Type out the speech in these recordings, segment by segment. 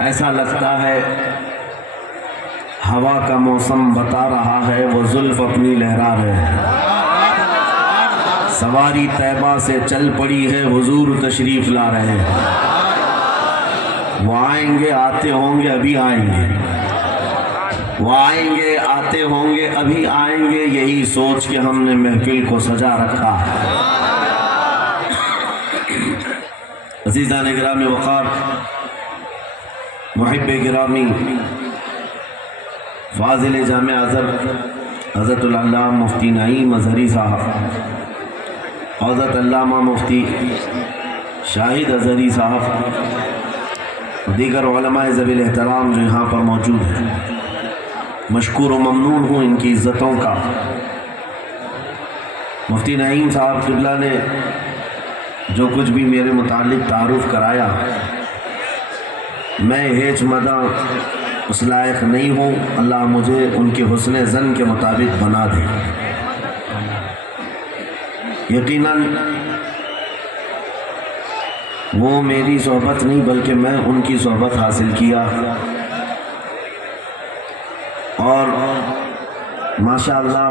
ایسا لگتا ہے ہوا کا موسم بتا رہا ہے وہ زلف اپنی لہرا رہے ہیں. سواری طیبہ سے چل پڑی ہے حضور تشریف لا رہے ہیں. وہ آئیں گے آتے ہوں گے ابھی آئیں گے، وہ آئیں گے آتے ہوں گے ابھی آئیں گے، یہی سوچ کے ہم نے محفل کو سجا رکھا ہے. عزیزان گرامی وقار، محب گرامی، فاضل جامع حضرت العلامہ مفتی نعیم اظہری صاحب، حضرت علامہ مفتی شاہد اظہری صاحب، دیگر علماء ذوی الاحترام جو یہاں پر موجود ہیں، مشکور و ممنون ہوں ان کی عزتوں کا. مفتی نعیم صاحب قبلہ نے جو کچھ بھی میرے متعلق تعارف کرایا، میں ہیچ مدہ اس لائق نہیں ہوں. اللہ مجھے ان کے حسن ظن کے مطابق بنا دے. یقیناً وہ میری صحبت نہیں بلکہ میں ان کی صحبت حاصل کیا، اور ماشاءاللہ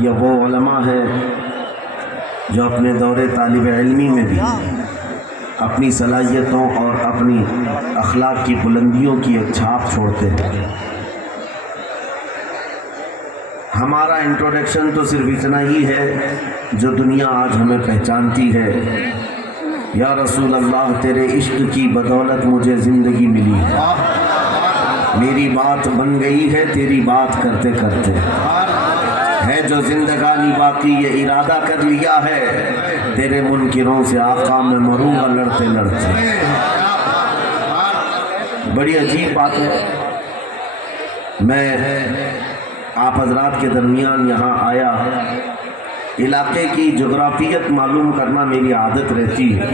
یہ وہ علماء ہیں جو اپنے دور طالب علمی میں بھی اپنی صلاحیتوں اور اپنی اخلاق کی بلندیوں کی ایک چھاپ چھوڑتے ہیں. ہمارا انٹروڈکشن تو صرف اتنا ہی ہے جو دنیا آج ہمیں پہچانتی ہے. یا رسول اللہ تیرے عشق کی بدولت مجھے زندگی ملی ہے، میری بات بن گئی ہے تیری بات کرتے کرتے، ہے جو زندگانی باقی یہ ارادہ کر لیا ہے، تیرے منکروں سے آقا میں مروں گا لڑتے لڑتے. بڑی عجیب بات ہے، میں آپ حضرات کے درمیان یہاں آیا، علاقے کی جغرافیت معلوم کرنا میری عادت رہتی ہے.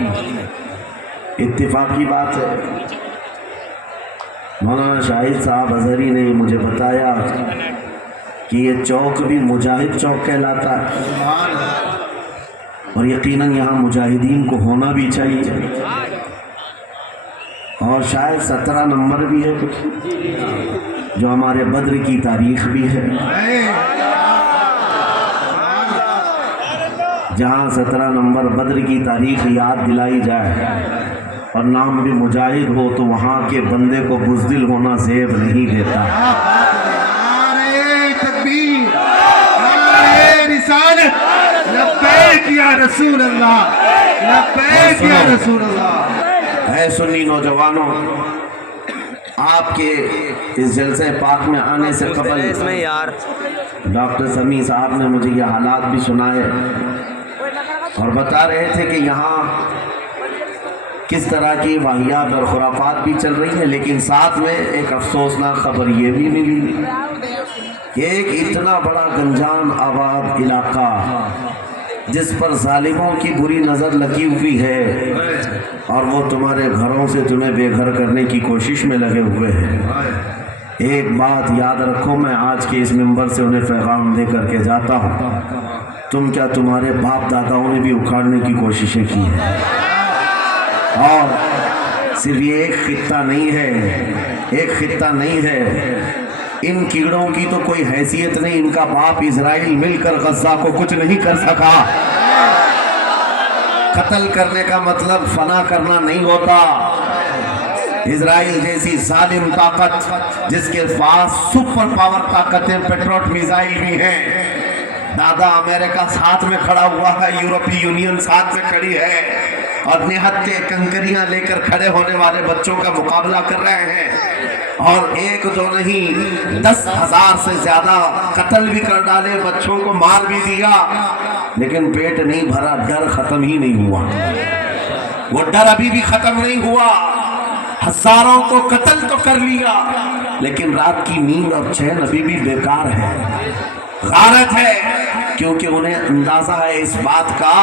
اتفاقی بات ہے مولانا شاہد صاحب اظہری نے مجھے بتایا کہ یہ چوک بھی مجاہد چوک کہلاتا ہے، اور یقیناً یہاں مجاہدین کو ہونا بھی چاہیے، اور شاید 17 نمبر بھی ہے جو ہمارے بدر کی تاریخ بھی ہے. جہاں 17 نمبر بدر کی تاریخ یاد دلائی جائے اور نام بھی مجاہد ہو تو وہاں کے بندے کو بزدل ہونا زیب نہیں دیتا. نعرہ تکبیر، نعرہ رسالت، لبیک یا رسول اللہ، لبیک یا رسول اللہ. اے سنی نوجوانوں، آپ کے اس جلسہ پاک میں آنے سے قبل ڈاکٹر سمیع صاحب نے مجھے یہ حالات بھی سنائے اور بتا رہے تھے کہ یہاں کس طرح کی واقعات اور خرافات بھی چل رہی ہیں، لیکن ساتھ میں ایک افسوسناک خبر یہ بھی ملی کہ ایک اتنا بڑا گنجان آباد علاقہ جس پر ظالموں کی بری نظر لگی ہوئی ہے اور وہ تمہارے گھروں سے تمہیں بے گھر کرنے کی کوشش میں لگے ہوئے ہیں. ایک بات یاد رکھو، میں آج کے اس منبر سے انہیں پیغام دے کر کے جاتا ہوں، تم کیا تمہارے باپ داداؤں نے بھی اکھاڑنے کی کوششیں کی ہیں، اور صرف یہ ایک خطہ نہیں ہے، ایک خطہ نہیں ہے. ان کیڑوں کی تو کوئی حیثیت نہیں، ان کا باپ اسرائیل مل کر غزہ کو کچھ نہیں کر سکا. قتل کرنے کا مطلب فنا کرنا نہیں ہوتا. اسرائیل جیسی ظالم طاقت جس کے پاس سپر پاور طاقتیں، پیٹروٹ میزائل بھی ہیں، دادا امریکہ ساتھ میں کھڑا ہوا ہے، یورپی یونین ساتھ میں کھڑی ہے، اور نہتے کنکریاں لے کر کھڑے ہونے والے بچوں کا مقابلہ کر رہے ہیں، اور ایک دو نہیں 10,000 سے زیادہ قتل بھی کر ڈالے، بچوں کو مار بھی دیا، لیکن پیٹ نہیں بھرا، ڈر ختم ہی نہیں ہوا. وہ ڈر ابھی بھی ختم نہیں ہوا. ہزاروں کو قتل تو کر لیا، لیکن رات کی نیند اور چین ابھی بھی بیکار ہے، غارت ہے، کیونکہ انہیں اندازہ ہے اس بات کا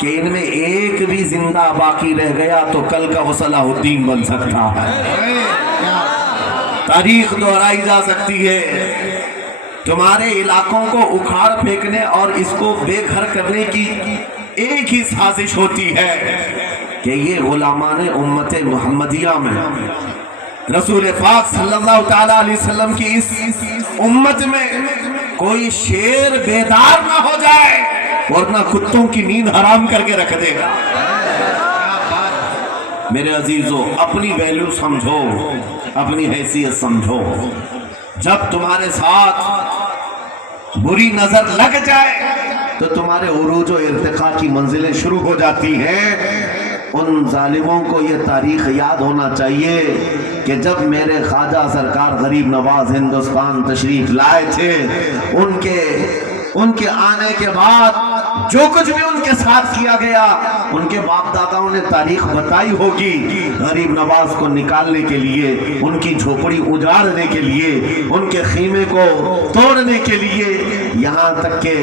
کہ ان میں ایک بھی زندہ باقی رہ گیا تو کل کا وہ صلاح الدین بن سکتا ہے، تاریخ دہرائی جا سکتی ہے. تمہارے علاقوں کو اکھاڑ پھینکنے اور اس کو بے گھر کرنے کی ایک ہی سازش ہوتی ہے کہ یہ غلامان امت محمدیہ میں رسول پاک صلی اللہ تعالیٰ علیہ وسلم کی اس امت میں کوئی شیر بیدار نہ ہو جائے ورنہ کتوں کی نیند حرام کر کے رکھ دے گا۔ میرے عزیزو، اپنی ویلیو سمجھو، اپنی حیثیت سمجھو۔ جب تمہارے ساتھ بری نظر لگ جائے تو تمہارے عروج و ارتقاء کی منزلیں شروع ہو جاتی ہیں۔ ان ظالموں کو یہ تاریخ یاد ہونا چاہیے کہ جب میرے خواجہ سرکار غریب نواز ہندوستان تشریف لائے تھے، ان کے آنے کے بعد جو کچھ بھی ان کے ساتھ کیا گیا، ان کے باپ داداؤں نے تاریخ بتائی ہوگی۔ غریب نواز کو نکالنے کے لیے، ان کی جھوپڑی اجاڑنے کے لیے، ان کے خیمے کو توڑنے کے لیے، یہاں تک کہ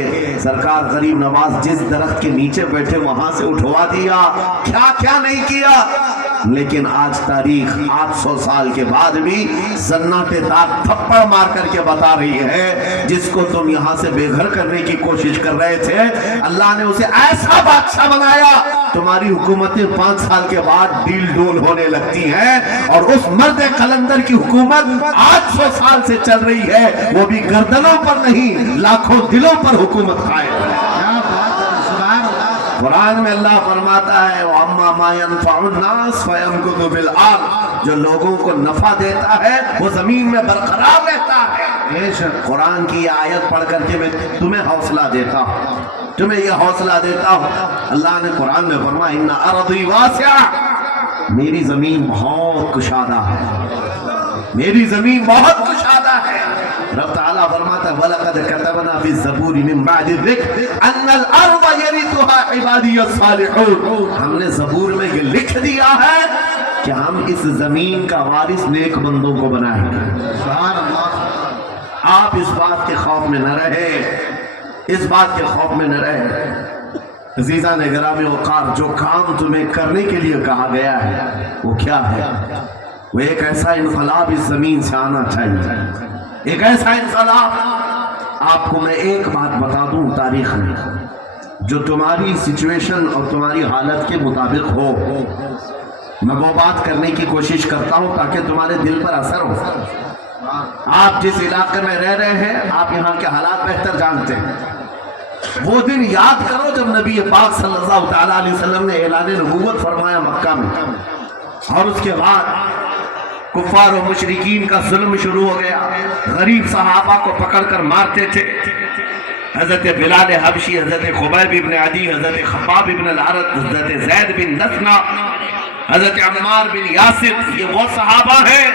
سرکار غریب نواز جس درخت کے نیچے بیٹھے وہاں سے اٹھوا دیا، کیا کیا نہیں کیا۔ لیکن آج تاریخ 800 سال کے بعد بھی سناٹے دار تھپڑ مار کر کے بتا رہی ہے، جس کو تم یہاں سے بے گھر کرنے کی کوشش کر رہے تھے، اللہ نے اسے ایسا بادشاہ بنایا، تمہاری حکومتیں 5 سال کے بعد ڈیل ڈول ہونے لگتی ہیں، اور اس مرد قلندر کی حکومت 800 سال سے چل رہی ہے، وہ بھی گردنوں پر نہیں لاکھوں دلوں پر حکومت قائم ہے۔ قرآن میں اللہ فرماتا ہے وَأَمَّا مَا يَنْفَعُ النَّاسَ فَيَمْكُثُ فِي الْأَرْضِ، جو لوگوں کو نفع دیتا ہے وہ زمین میں برقرار رہتا ہے۔ قرآن کی آیت پڑھ کر کے میں تمہیں حوصلہ دیتا ہوں، تمہیں یہ حوصلہ دیتا ہوں۔ اللہ نے قرآن میں فرمایا اِنَّ أَرْضِي وَاسِعَةٌ، میری زمین بہت کشادہ ہے، میری زمین بہت کشادہ ہے۔ رب تعالیٰ فرماتا ہے وَلَقَدْ كَتَبْنَا فِي الزَّبُورِ مِن بَعْدِ الذِّكْرِ أَنَّ الْأَرْضَ يَرِثُهَا عِبَادِيَ الصَّالِحُونَ، ہم نے زبور میں یہ لکھ دیا ہے کہ ہم اس زمین کا وارث نیک بندوں کو بنائیں گے۔ سبحان اللہ۔ آپ اس بات کے خوف میں نہ رہے، اس بات کے خوف میں نہ رہے۔ عزیزان گرامی وقار، جو کام تمہیں کرنے کے لیے کہا گیا ہے وہ کیا ہے؟ وہ ایک ایسا انقلاب اس زمین سے آنا چاہیے، ایک ایسا انقلاب۔ آپ کو میں ایک بات بتا دوں، تاریخ میں جو تمہاری سچویشن اور تمہاری حالت کے مطابق ہو، میں وہ بات کرنے کی کوشش کرتا ہوں تاکہ تمہارے دل پر اثر ہو۔ آپ جس علاقے میں رہ رہے ہیں، آپ یہاں کے حالات بہتر جانتے ہیں۔ وہ دن یاد کرو جب نبی پاک صلی اللہ تعالیٰ علیہ وسلم نے اعلان نبوت فرمایا مکہ میں، اور اس کے بعد کفار و مشرکین کا ظلم شروع ہو گیا، غریب صحابہ کو پکڑ کر مارتے تھے۔ حضرت بلال حبشی، حضرت خبیب بن عدی، حضرت خباب بن الارت، حضرت زید بن دثنہ، حضرت عمار بن یاسر، یہ وہ صحابہ ہیں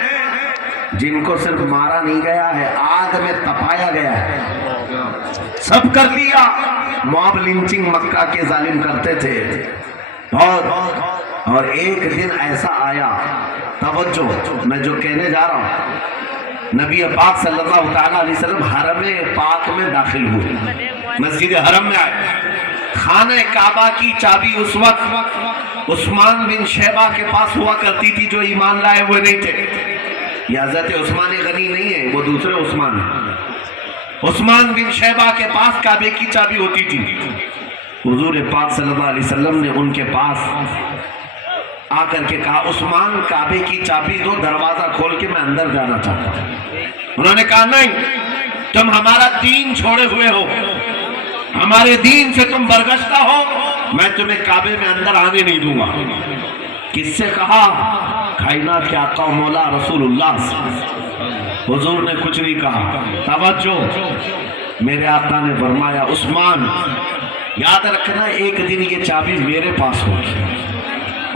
جن کو صرف مارا نہیں گیا ہے، آگ میں تپایا گیا ہے، سب کر لیا۔ موب لنچنگ مکہ کے ظالم کرتے تھے، اور ایک دن ایسا آیا، توجہ میں جو کہنے جا رہا ہوں، نبی پاک صلی اللہ تعالیٰ علیہ وسلم حرم پاک میں داخل ہوئے، مسجد حرم میں آئے۔ خانہ کعبہ کی چابی اس وقت عثمان بن شیبہ کے پاس ہوا کرتی تھی، جو ایمان لائے ہوئے نہیں تھے۔ یہ حضرت عثمان غنی نہیں ہے، وہ دوسرے عثمان ہیں۔ عثمان بن شیبہ کے پاس کعبے کی چابی ہوتی تھی۔ حضور پاک صلی اللہ علیہ وسلم نے ان کے پاس آ کر کے کہا عثمان کعبے کی چابی دو، دروازہ کھول کے میں اندر جانا چاہتا ہوں۔ انہوں نے کہا نہیں، تم ہمارا دین چھوڑے ہوئے ہو، ہمارے دین سے تم برگشتہ ہو، میں تمہیں کعبے میں اندر آنے نہیں دوں گا۔ کس سے کہا؟ کائنات کے آقا و مولا رسول اللہ۔ حضور نے کچھ نہیں کہا۔ توجہ، میرے آقا نے فرمایا عثمان یاد رکھنا ایک دن یہ چابی میرے پاس ہوگی،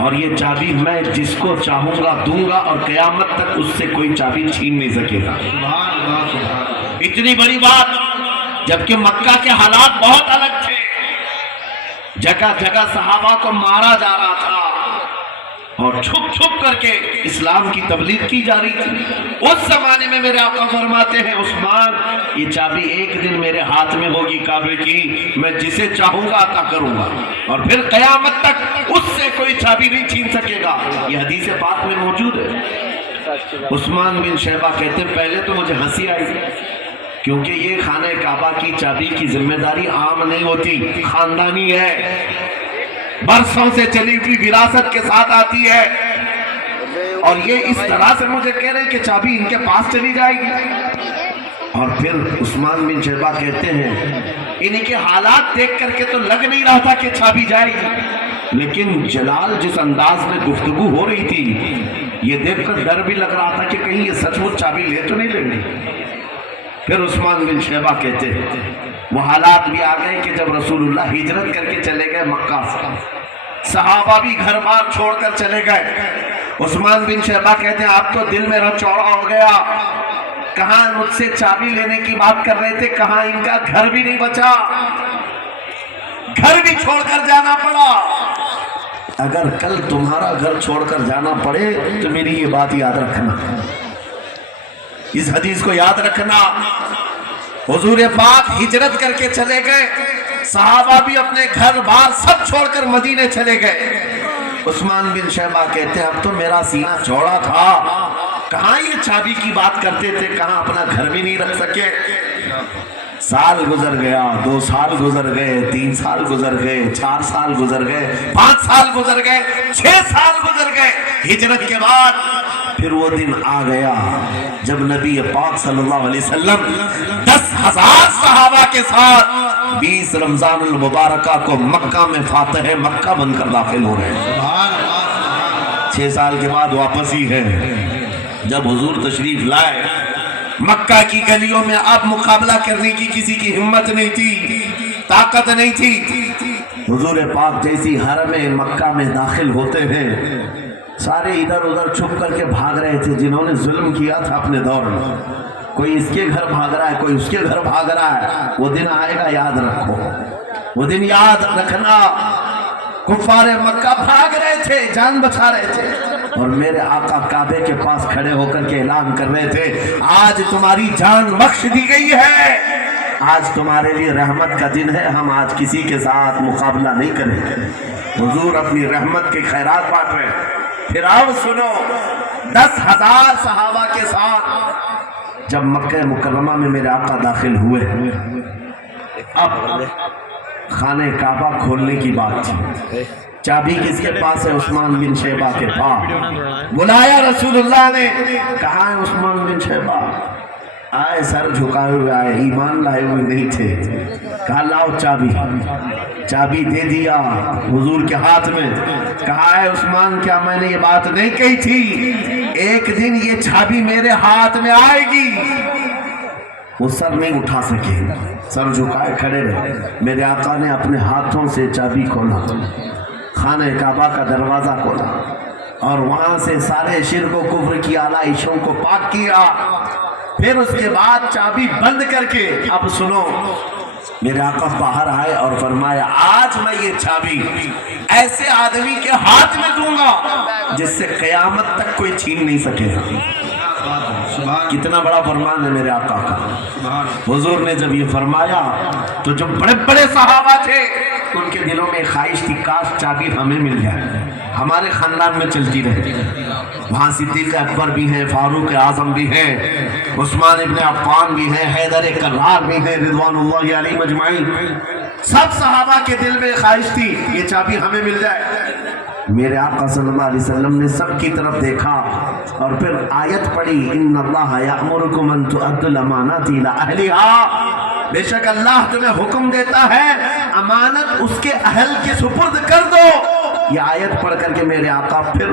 اور یہ چابی میں جس کو چاہوں گا دوں گا، اور قیامت تک اس سے کوئی چابی چھین نہیں سکے گا۔ اتنی بڑی بات، جبکہ مکہ کے حالات بہت الگ تھے، جگہ جگہ صحابہ کو مارا جا رہا تھا، اور چھپ چھپ کر کے اسلام کی تبلیغ کی جا رہی تھی۔ اس زمانے میں میرے آقا فرماتے ہیں عثمان یہ چابی ایک دن میرے ہاتھ میں ہوگی کعبے کی، میں جسے چاہوں گا عطا کروں گا، اور پھر قیامت تک اس سے کوئی چابی نہیں چھین سکے گا۔ یہ حدیث پاک میں موجود ہے۔ عثمان بن شیبہ کہتے ہیں پہلے تو مجھے ہنسی آئی، کیونکہ یہ خانہ کعبہ کی چابی کی ذمہ داری عام نہیں ہوتی، خاندانی ہے۔ बरसों से चली हुई विरासत के साथ आती है, और ये इस तरह से मुझे कह रहे हैं कि चाबी इनके पास चली जाएगी। और फिर उस्मान बिन शैबा कहते हैं इनके हालात देख करके तो लग नहीं रहा था कि चाबी जाएगी, लेकिन जलाल जिस अंदाज में गुफ्तगू हो रही थी ये देखकर डर भी लग रहा था कि कहीं ये सचमुच चाबी ले तो नहीं लेंगे। फिर उस्मान बिन शैबा कहते हैं वो हालात भी आ गए कि जब रसूलुल्लाह हिजरत करके चले गए मक्का से, सहाबा भी घर बार छोड़कर चले गए। उस्मान बिन शैबा कहते हैं आप तो दिल मेरा चौड़ा हो गया, कहाँ मुझसे चाबी लेने की बात कर रहे थे, कहाँ इनका घर भी नहीं बचा, घर भी छोड़कर जाना पड़ा। अगर कल तुम्हारा घर छोड़कर जाना पड़े तो मेरी ये बात याद रखना, इस हदीस को याद रखना। हुजूर पाक हिजरत करके चले गए, सहाबा भी अपने घर बार सब छोड़कर मदीने चले गए। उस्मान बिन शैबा कहते हैं अब तो मेरा सीना चौड़ा था, कहाँ ये चाबी की बात करते थे, कहाँ अपना घर भी नहीं रख सके। साल गुजर गया, 2 साल गुजर गए, 3 साल गुजर गए, 4 साल गुजर गए, 5 साल गुजर गए, 6 साल गुजर गए। हिजरत के बाद फिर वो दिन आ गया जब नबी पाक सल्लल्लाहु अलैहि वसल्लम 10,000 सहाबा के साथ 20 रमजान अल मुबारका को मक्का में फातह मक्का बनकर दाखिल हो रहे हैं। 6 साल के बाद वापस ही है। जब हुजूर तशरीफ लाए, मक्का की गलियों में अब मुकाबला करने की किसी की हिम्मत नहीं थी, ताकत नहीं थी। हुजूर पाक जैसी हरम मक्का में दाखिल होते हैं, सारे इधर उधर छुप करके भाग रहे थे जिन्होंने जुल्म किया था अपने दौर में। कोई इसके घर भाग रहा है, कोई उसके घर भाग रहा है। वो दिन आएगा, याद रखो, वो दिन याद रखना। कुफारे मक्का भाग रहे थे, जान बचा रहे थे, और मेरे आका काबे के पास खड़े होकर के ऐलान कर रहे थे आज तुम्हारी जान बख्श दी गई है, आज तुम्हारे लिए रहमत का दिन है, हम आज किसी के साथ मुकाबला नहीं करेंगे। हुजूर अपनी रहमत के खैरात बांट रहे हैं। फिर अब सुनो, 10,000 सहाबा के साथ जब मक्का मुकर्रमा में मेरे आका दाखिल हुए, अब खाने काबा खोलने की बात थी। चाबी किसके पास है? उस्मान बिन शैबा के पास। बुलाया रसूलुल्लाह ने, कहा है उस्मान बिन शैबा? आए, सर झुकाए हुए आए, ईमान लाए हुए नहीं थे। कहा लाओ चाबी। चाबी दे दिया हुजूर के हाथ में। कहा है उस्मान क्या मैंने ये बात नहीं कही थी, एक दिन ये चाबी मेरे हाथ में आएगी। वो सर नहीं उठा सके, सर झुकाए खड़े रहे। मेरे आका ने अपने हाथों से चाबी खोला, खाने काबा का दरवाजा खोला, और वहां से सारे शिर्क व कुफ्र की आलाइशों को पाक किया। फिर उसके बाद चाबी बंद करके, अब सुनो, मेरे आका बाहर आए और फरमाया आज मैं ये चाबी ऐसे आदमी के हाथ में दूंगा जिससे कयामत तक कोई छीन नहीं सकेगा। कितना बड़ा फरमान है मेरे आका का। हुजूर ने जब ये फरमाया तो जो बड़े बड़े सहाबा थे उनके दिलों में ख्वाहिश थी काश चाबी हमें मिल जाए, हमारे खानदान में चलती रहे। वहाँ सिद्दीक अकबर भी हैं, फारूक आजम भी हैं, उस्मान इब्न अफ़्फ़ान भी हैं, हैदर कर्रार भी हैं, रिज़वानुल्लाहि अलैहिम अजमाइन। सब सहाबा के दिल में ख्वाहिश थी ये चाबी हमें मिल जाए। मेरे आका सल्लल्लाहु अलैहि वसल्लम ने सबकी तरफ देखा और फिर आयत पढ़ी, इन्नल्लाह यअमुरुकुम अन तुअद्दुल अमानाति इला अहलिहा। बेशक अल्लाह तुम्हें हुक्म देता है अमानत उसके अहल के सुपुर्द कर दो। ये आयत पढ़ करके मेरे आका फिर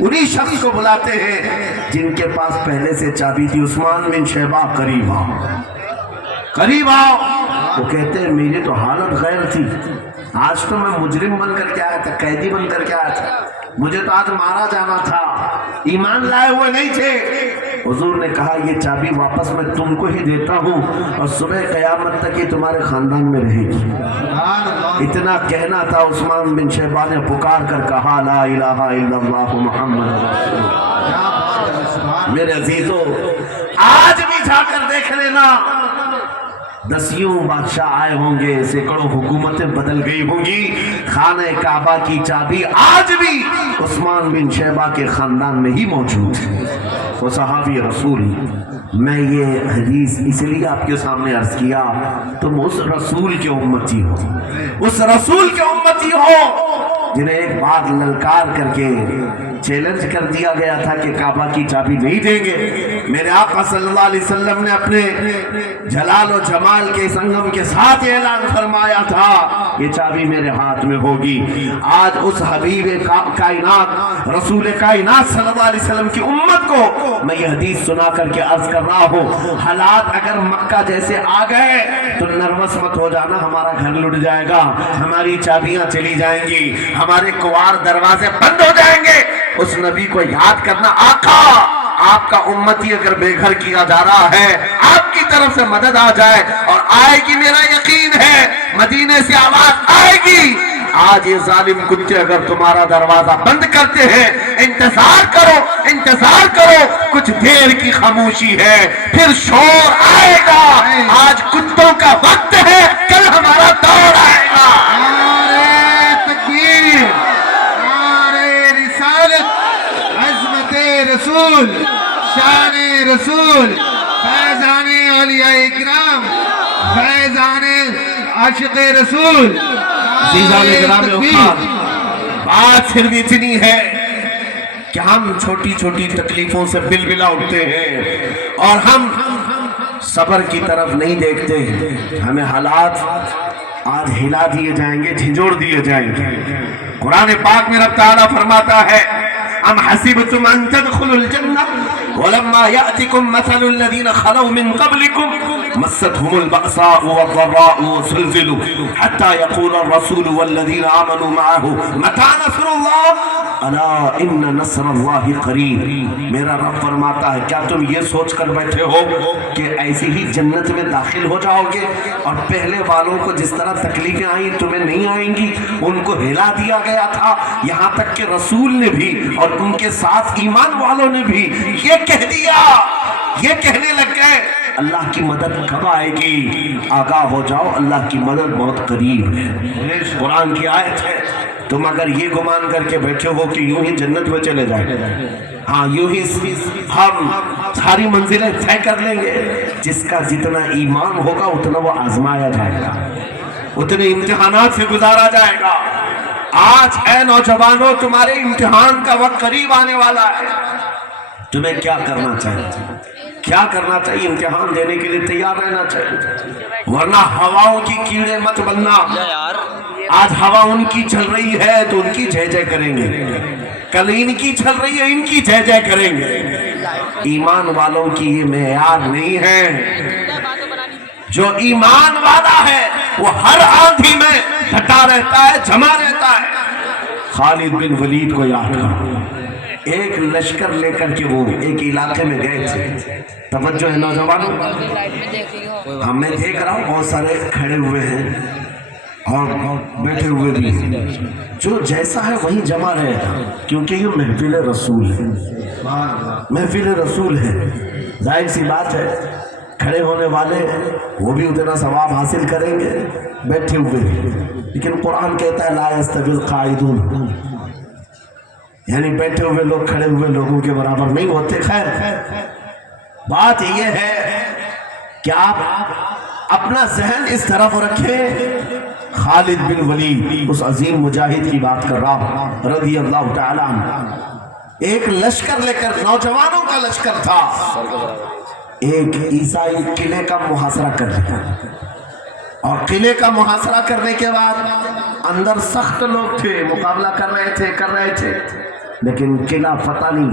उन्हीं शख्स को बुलाते हैं जिनके पास पहले से चाबी थी। उस्मान बिन शैबा करीब आओ, करीब आओ। वो कहते हैं मेरी तो हालत गैर थी, आज तो मैं मुजरिम बन करके आया था, कैदी बन करके आया था, मुझे तो आज मारा जाना था, ईमान लाए हुए नहीं थे। हुजूर ने कहा ये चाबी वापस मैं तुमको ही देता हूँ और सुबह क़यामत तक ये तुम्हारे खानदान में रहेगी। इतना कहना था, उस्मान बिन शैबा ने पुकार कर कहा ला इलाहा इल्लल्लाह मुहम्मद रसूलुल्लाह। मेरे अजीजों आज भी जाकर देख लेना, 10 बादशाह आए होंगे, सैकड़ों हुकूमतें बदल गई होंगी, खाने काबा की चाबी आज भी उस्मान बिन शैबा के खानदान में ही मौजूद है। वो सहाबी रसूल। मैं ये हदीस इसलिए आपके सामने अर्ज किया, तुम उस रसूल के उम्मती हो, उस रसूल के उम्मती हो जिन्हें एक बार ललकार करके चैलेंज कर दिया गया था कि काबा की चाबी नहीं देंगे। मेरे आका सल्लल्लाहु अलैहि वसल्लम ने अपने जलाल और जमाल के संगम के साथ ऐलान फरमाया था, ये चाबी मेरे हाथ में होगी। आज उस हबीब कायनात रसूल कायनात सल्लल्लाहु अलैहि वसल्लम की उम्मत को मैं ये हदीस सुना करके अर्ज कर रहा हूँ, हालात अगर मक्का जैसे आ गए तो नर्वस मत हो जाना, हमारा घर लुट जाएगा, हमारी चाबियां चली जाएंगी, हमारे कुवार दरवाजे बंद हो जाएंगे। उस नबी को याद करना, आका आपका उम्मती अगर बेघर किया जा रहा है, आपकी तरफ से मदद आ जाए और आएगी, मेरा यकीन है मदीने से आवाज आएगी। आज ये जालिम कुत्ते अगर तुम्हारा दरवाजा बंद करते हैं, इंतजार करो, इंतजार करो, कुछ देर की खामोशी है, फिर शोर आएगा। आज कुत्तों का वक्त है, कल हमारा दौर आएगा। नारे तकबीर, नारे रिसालत, अज़मते रसूल, शाने रसूल, फैज़ाने औलिया इकराम, फैज़ाने आशिक़े रसूल। बात सिर्फ इतनी है कि हम छोटी छोटी तकलीफों से बिलबिला उठते हैं और हम सब्र की तरफ नहीं देखते। हमें हालात आज हिला दिए जाएंगे, झिझोड़ दिए जाएंगे। कुरान पाक में रब ताला फरमाता है, अम हसिबतुम अन तदखुलुल जन्नह वलम्मा यातिकुम मसलुल लज़ीना खलौ मिन क़ब्लिकुम मस्सतहुमुल बअसाउ वज़र्राउ वज़ुलज़िलू हत्ता यक़ूलर रसूलु वल्लज़ीना आमनू मअहु मता नस्रुल्लाह अला इन्न नस्रल्लाहि क़रीब। मेरा रब फरमाता है, क्या तुम ये सोच कर बैठे हो कि ऐसे ही जन्नत में दाखिल हो जाओगे और पहले वालों को जिस तरह तकलीफें आई तुम्हें नहीं आएंगी? उनको हिला दिया गया था, यहाँ तक कि रसूल ने भी और उनके साथ ईमान वालों ने भी ये कह दिया, ये कहने लग गए अल्लाह की मदद कब आएगी? आगाह हो जाओ, अल्लाह की मदद बहुत करीब है। कुरान की आयत है। तुम अगर ये गुमान करके बैठे हो कि यूं ही जन्नत में चले जाए, हाँ यूं ही हम सारी मंजिलें तय कर लेंगे, जिसका जितना ईमान होगा उतना वो आजमाया जाएगा, उतने इम्तिहानात से गुजारा जाएगा। आज ऐ नौजवानों, तुम्हारे इम्तिहान का वक्त करीब आने वाला है। तुम्हें क्या करना चाहिए? क्या करना चाहिए? इम्तिहान देने के लिए तैयार रहना चाहिए, वरना हवाओं की कीड़े मत बनना। आज हवा उनकी चल रही है तो उनकी जय जय करेंगे, कल इनकी चल रही है इनकी जय जय करेंगे। ईमान वालों की ये मेयार नहीं है। जो ईमान वाला है वो हर आंधी में डटा रहता है, जमा रहता है। खालिद बिन वलीद को याद करो, एक लश्कर लेकर के वो एक इलाके में गए थे। तवज्जो है नौजवानों, मैं देख रहा हूँ बहुत सारे खड़े हुए हैं और बैठे हुए भी, जो जैसा है वही जमा रहेगा, क्योंकि ये महफिल रसूल है, महफिल रसूल है। जाहिर सी बात है, खड़े होने वाले वो भी उतना सवाब हासिल करेंगे, बैठे हुए भी। लेकिन कुरान कहता है ला यस्तविल काइदून, यानी बैठे हुए लोग खड़े हुए लोगों के बराबर नहीं होते। खैर, बात यह है कि आप अपना जहन इस तरफ रखें। खालिद बिन वलीद, उस अजीम मुजाहिद की बात कर रहा हूं रज़ी अल्लाह तआला अन्हु। एक लश्कर लेकर, नौजवानों का लश्कर था, एक ईसाई किले का मुहासरा कर लिया और किले का मुहासरा करने के बाद अंदर सख्त लोग थे, मुकाबला कर रहे थे, लेकिन किला फतह नहीं।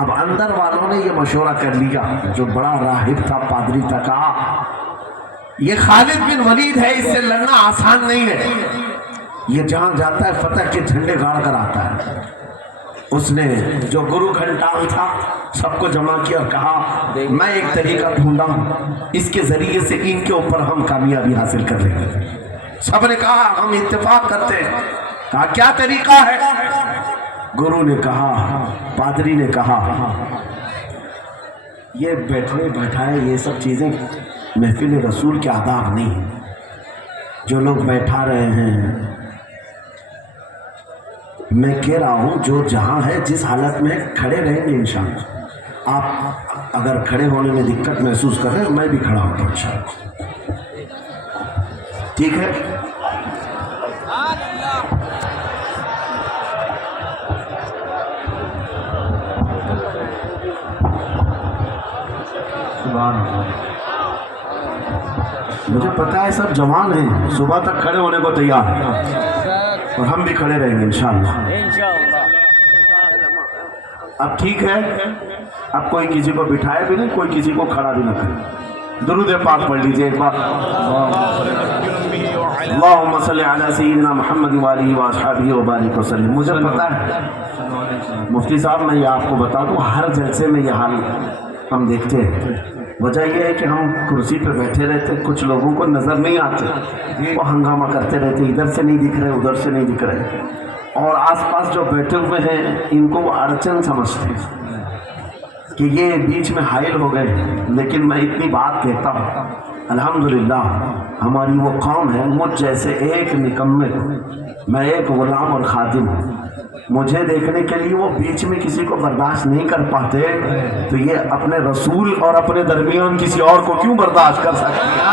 अब अंदर वालों ने ये मशवरा कर लिया, जो बड़ा राहिब था, पादरी था, कहा ये खालिद बिन वलीद है, इससे लड़ना आसान नहीं है, ये जहां जाता है फतह के झंडे गाड़ कर आता है। उसने जो गुरु घंटाल था सबको जमा किया और कहा मैं एक तरीका ढूंढा हूं, इसके जरिए से इनके ऊपर हम कामयाबी हासिल कर लेंगे। सबने कहा हम इत्तेफाक करते हैं। कहा क्या तरीका है? गुरु ने कहा, पादरी ने कहा, ये बैठे बैठाए ये सब चीजें महफिल रसूल के आदाब नहीं। जो लोग बैठा रहे हैं, मैं कह रहा हूं जो जहां है जिस हालत में खड़े रहेंगे इंशाअल्लाह, آپ اگر کھڑے ہونے میں دقت محسوس کر رہے ہیں میں بھی کھڑا ہوتا ہوں انشاءاللہ، ٹھیک ہے؟ مجھے پتا ہے سب جوان ہیں، صبح تک کھڑے ہونے کو تیار ہیں اور ہم بھی کھڑے رہیں گے انشاءاللہ۔ اب ٹھیک ہے، اب کوئی کسی کو بٹھائے بھی نہیں، کوئی کسی کو کھڑا بھی نہ کرے۔ درود پاک پڑھ لیجئے ایک بار، اللہم صلی علی سیدنا محمد وآلہ وآصحابہ وبارک وسلم۔ مجھے پتا ہے مفتی صاحب، میں یہ آپ کو بتا دوں، ہر جلسے میں یہ حال ہم دیکھتے ہیں۔ وجہ یہ ہے کہ ہم کرسی پہ بیٹھے رہتے، کچھ لوگوں کو نظر نہیں آتے، وہ ہنگامہ کرتے رہتے، ادھر سے نہیں دکھ رہے ادھر سے نہیں دکھ رہے، اور آس پاس جو بیٹھے ہوئے ہیں ان کو وہ اڑچن سمجھتے ہیں کہ یہ بیچ میں حائل ہو گئے۔ لیکن میں اتنی بات کہتا ہوں، الحمدللہ ہماری وہ قوم ہے، مجھ جیسے ایک نکمے، میں ایک غلام اور خادم ہوں، مجھے دیکھنے کے لیے وہ بیچ میں کسی کو برداشت نہیں کر پاتے، تو یہ اپنے رسول اور اپنے درمیان کسی اور کو کیوں برداشت کر سکتے ہیں؟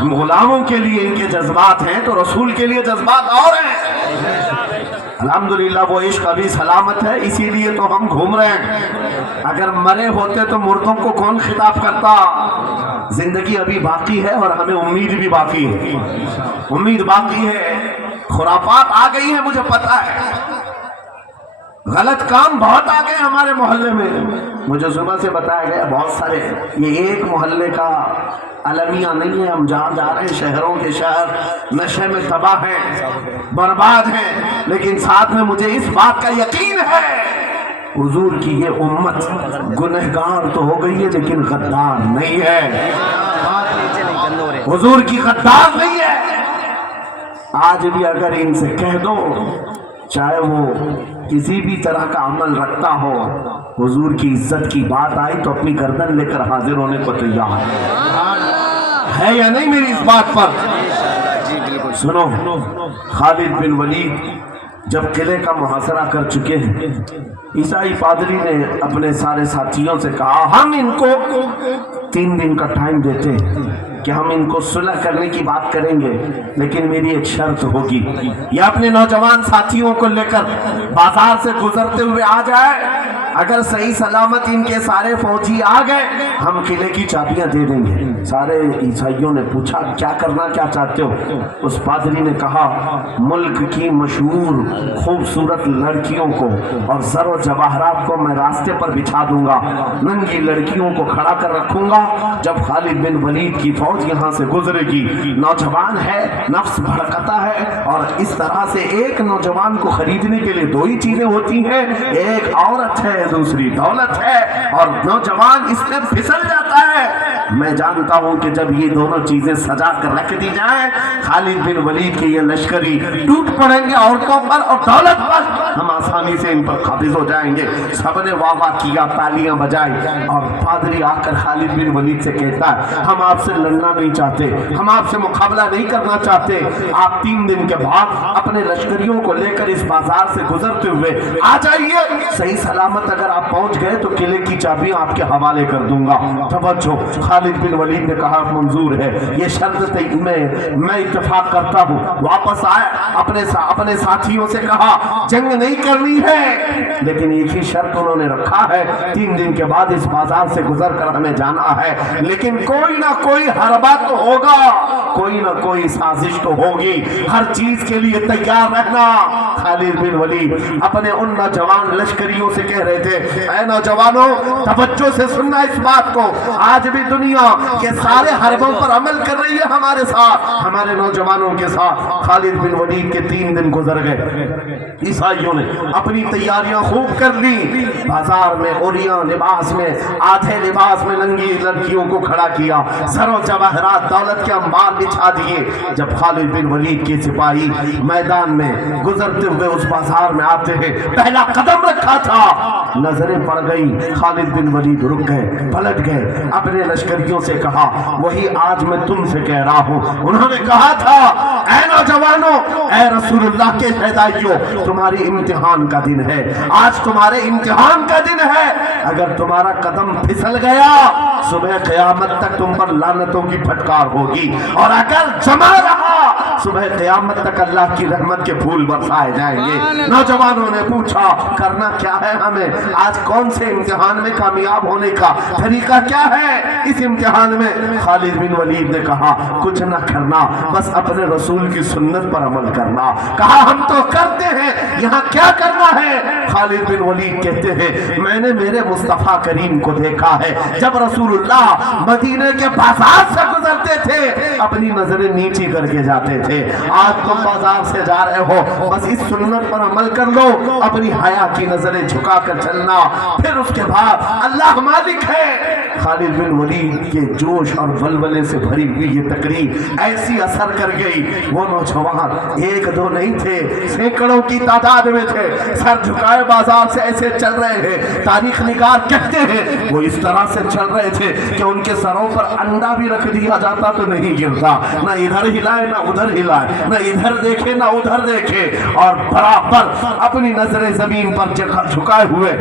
ہم غلاموں کے لیے ان کے جذبات ہیں تو رسول کے لیے جذبات اور ہیں۔ الحمدللہ وہ عشق ابھی سلامت ہے، اسی لیے تو ہم گھوم رہے ہیں۔ اگر مرے ہوتے تو مردوں کو کون خطاب کرتا؟ زندگی ابھی باقی ہے اور ہمیں امید بھی باقی ہے، امید باقی ہے۔ خرافات آ گئی ہیں، مجھے پتا ہے، غلط کام بہت آ گئے ہمارے محلے میں۔ مجھے صبح سے بتایا گیا بہت سارے، یہ ایک محلے کا المیہ نہیں ہے، ہم جہاں جا رہے ہیں شہروں کے شہر نشے میں تباہ ہیں، برباد ہیں، لیکن ساتھ میں مجھے اس بات کا یقین ہے حضور کی یہ امت گنہگار تو ہو گئی ہے لیکن غدار نہیں ہے، حضور کی غدار نہیں ہے۔ آج بھی اگر ان سے کہہ دو، چاہے وہ کسی بھی طرح کا عمل رکھتا ہو، حضور کی عزت کی بات آئی تو اپنی گردن لے کر حاضر ہونے کو تیار ہے یا نہیں میری اس بات پر؟ سنو، خالد بن ولید جب قلعے کا محاصرہ کر چکے ہیں، عیسائی پادری نے اپنے سارے ساتھیوں سے کہا ہم ان کو 3 دن کا ٹائم دیتے ہیں کہ ہم ان کو صلح کرنے کی بات کریں گے، لیکن میری ایک شرط ہوگی، یہ اپنے نوجوان ساتھیوں کو لے کر بازار سے گزرتے ہوئے آ جائے، اگر صحیح سلامت ان کے سارے فوجی آ گئے ہم قلعے کی چابیاں دے دیں گے۔ سارے عیسائیوں نے پوچھا کیا کرنا کیا چاہتے ہو؟ اس پادری نے کہا ملک کی مشہور خوبصورت لڑکیوں کو اور زر و جواہرات کو میں راستے پر بچھا دوں گا، ننگی لڑکیوں کو کھڑا کر رکھوں گا، جب خالد بن ولید کی فوج یہاں سے گزرے گی، نوجوان ہے، نفس بھڑکتا ہے، اور اس طرح سے ایک نوجوان کو خریدنے کے لیے 2 ہی چیزیں ہوتی ہیں، ایک عورت ہے دوسری دولت ہے، اور نوجوان اس میں پھسل جاتا ہے۔ میں جانتا ہوں کہ جب یہ دونوں چیزیں سجا کر رکھ دی جائیں، خالد بن ولید کے یہ لشکری ٹوٹ پڑیں گے عورتوں پر اور دولت پر، ہم آسانی سے ان پر قابض ہو جائیں گے۔ سب نے واہ واہ کیا، تالیاں بجائی، اور پادری آ کر خالد بن ولید سے کہتا ہے ہم آپ سے لڑنا نہیں چاہتے، ہم آپ سے مقابلہ نہیں کرنا چاہتے، آپ 3 دن کے بعد اپنے لشکریوں کو لے کر اس بازار سے گزرتے ہوئے آ جائیے، صحیح سلامت اگر آپ پہنچ گئے تو قلعے کی چابیاں آپ کے حوالے کر دوں گا۔ توجہ، خالد بن ولید نے کہا منظور ہے، یہ شرط میں اتفاق کرتا ہوں۔ واپس آئے، اپنے ساتھیوں سے کہا جنگ نہیں کرنی ہے، لیکن ایک ہی شرط انہوں نے رکھا ہے، 3 دن کے بعد اس بازار سے گزر کر ہمیں جانا ہے، لیکن کوئی نہ کوئی حربہ تو ہوگا، کوئی نہ کوئی سازش تو ہوگی، ہر چیز کے لیے تیار رہنا۔ خالد بن ولید اپنے ان نوجوان لشکریوں سے کہہ رہے تھے اے نوجوانوں توجہ سے سننا اس بات کو، آج بھی دنیا کے سارے حربوں پر عمل کر رہی ہے ہمارے ساتھ، ہمارے نوجوانوں کے ساتھ۔ خالد بن ولید کے 3 دن گزر گئے، عیسائیوں نے اپنی تیاریاں خوب کر لی، بازار میں اوریاں لباس میں، آدھے لباس میں ننگی لڑکیوں کو کھڑا کیا، زر و جواہرات دولت کے انبار بچھا دیے۔ جب خالد بن ولید کے سپاہی میدان میں گزرتے ہوئے اس بازار میں آتے ہیں، پہلا قدم رکھا تھا، نظریں پڑ گئی، خالد بن ولید رک گئے، پلٹ گئے، اپنے لشکریوں سے کہا وہی آج میں تم سے کہہ رہا ہوں، انہوں نے کہا تھا اے نوجوانوں، اے رسول اللہ کے فدائیوں، تمہاری इम्तिहान का दिन है, आज तुम्हारे इम्तिहान का दिन है। अगर तुम्हारा कदम फिसल गया सुबह क़यामत तक तुम पर लानतों की फटकार होगी, और अगर जमा रहा सुबह क़यामत तक अल्लाह की रहमत के फूल बरसाए जाएंगे। नौजवानों ने पूछा करना क्या है हमें, आज कौन से इम्तिहान में कामयाब होने का तरीका क्या है इस इम्तिहान में? खालिद बिन वलीद ने कहा कुछ ना करना, बस अपने रसूल की सुन्नत पर अमल करना। कहा हम तो करते हैं, यहाँ क्या करना है? खालिद बिन वलीद कहते हैं मैंने मेरे मुस्तफा करीम को देखा है, जब रसूलुल्लाह मदीने के बाजार से गुजरते थे अपनी नजरें नीची करके जाते थे। आज तुम बाजार से जा रहे हो, बस इस सुन्नत पर अमल कर लो, अपनी हया की नजरें झुका कर चलना, फिर उसके बाद अल्लाह मालिक है। खालिद बिन वलीद के जोश और वलवले से भरी हुई ये तकरीर ऐसी असर कर गई, वो नौजवान एक दो नहीं थे, सैकड़ों की तादाद में थे, सर झुकाए बाजार से ऐसे चल रहे हैं। तारीख निगार कहते हैं वो इस तरह से चल रहे थे कि उनके सरों पर अंडा भी रख दिया जाता तो नहीं गिरता, ना इधर हिलाए ना उधर हिलाए, ना इधर देखे ना उधर देखे, और बराबर अपनी नजरें जमीन पर झुकाए हुए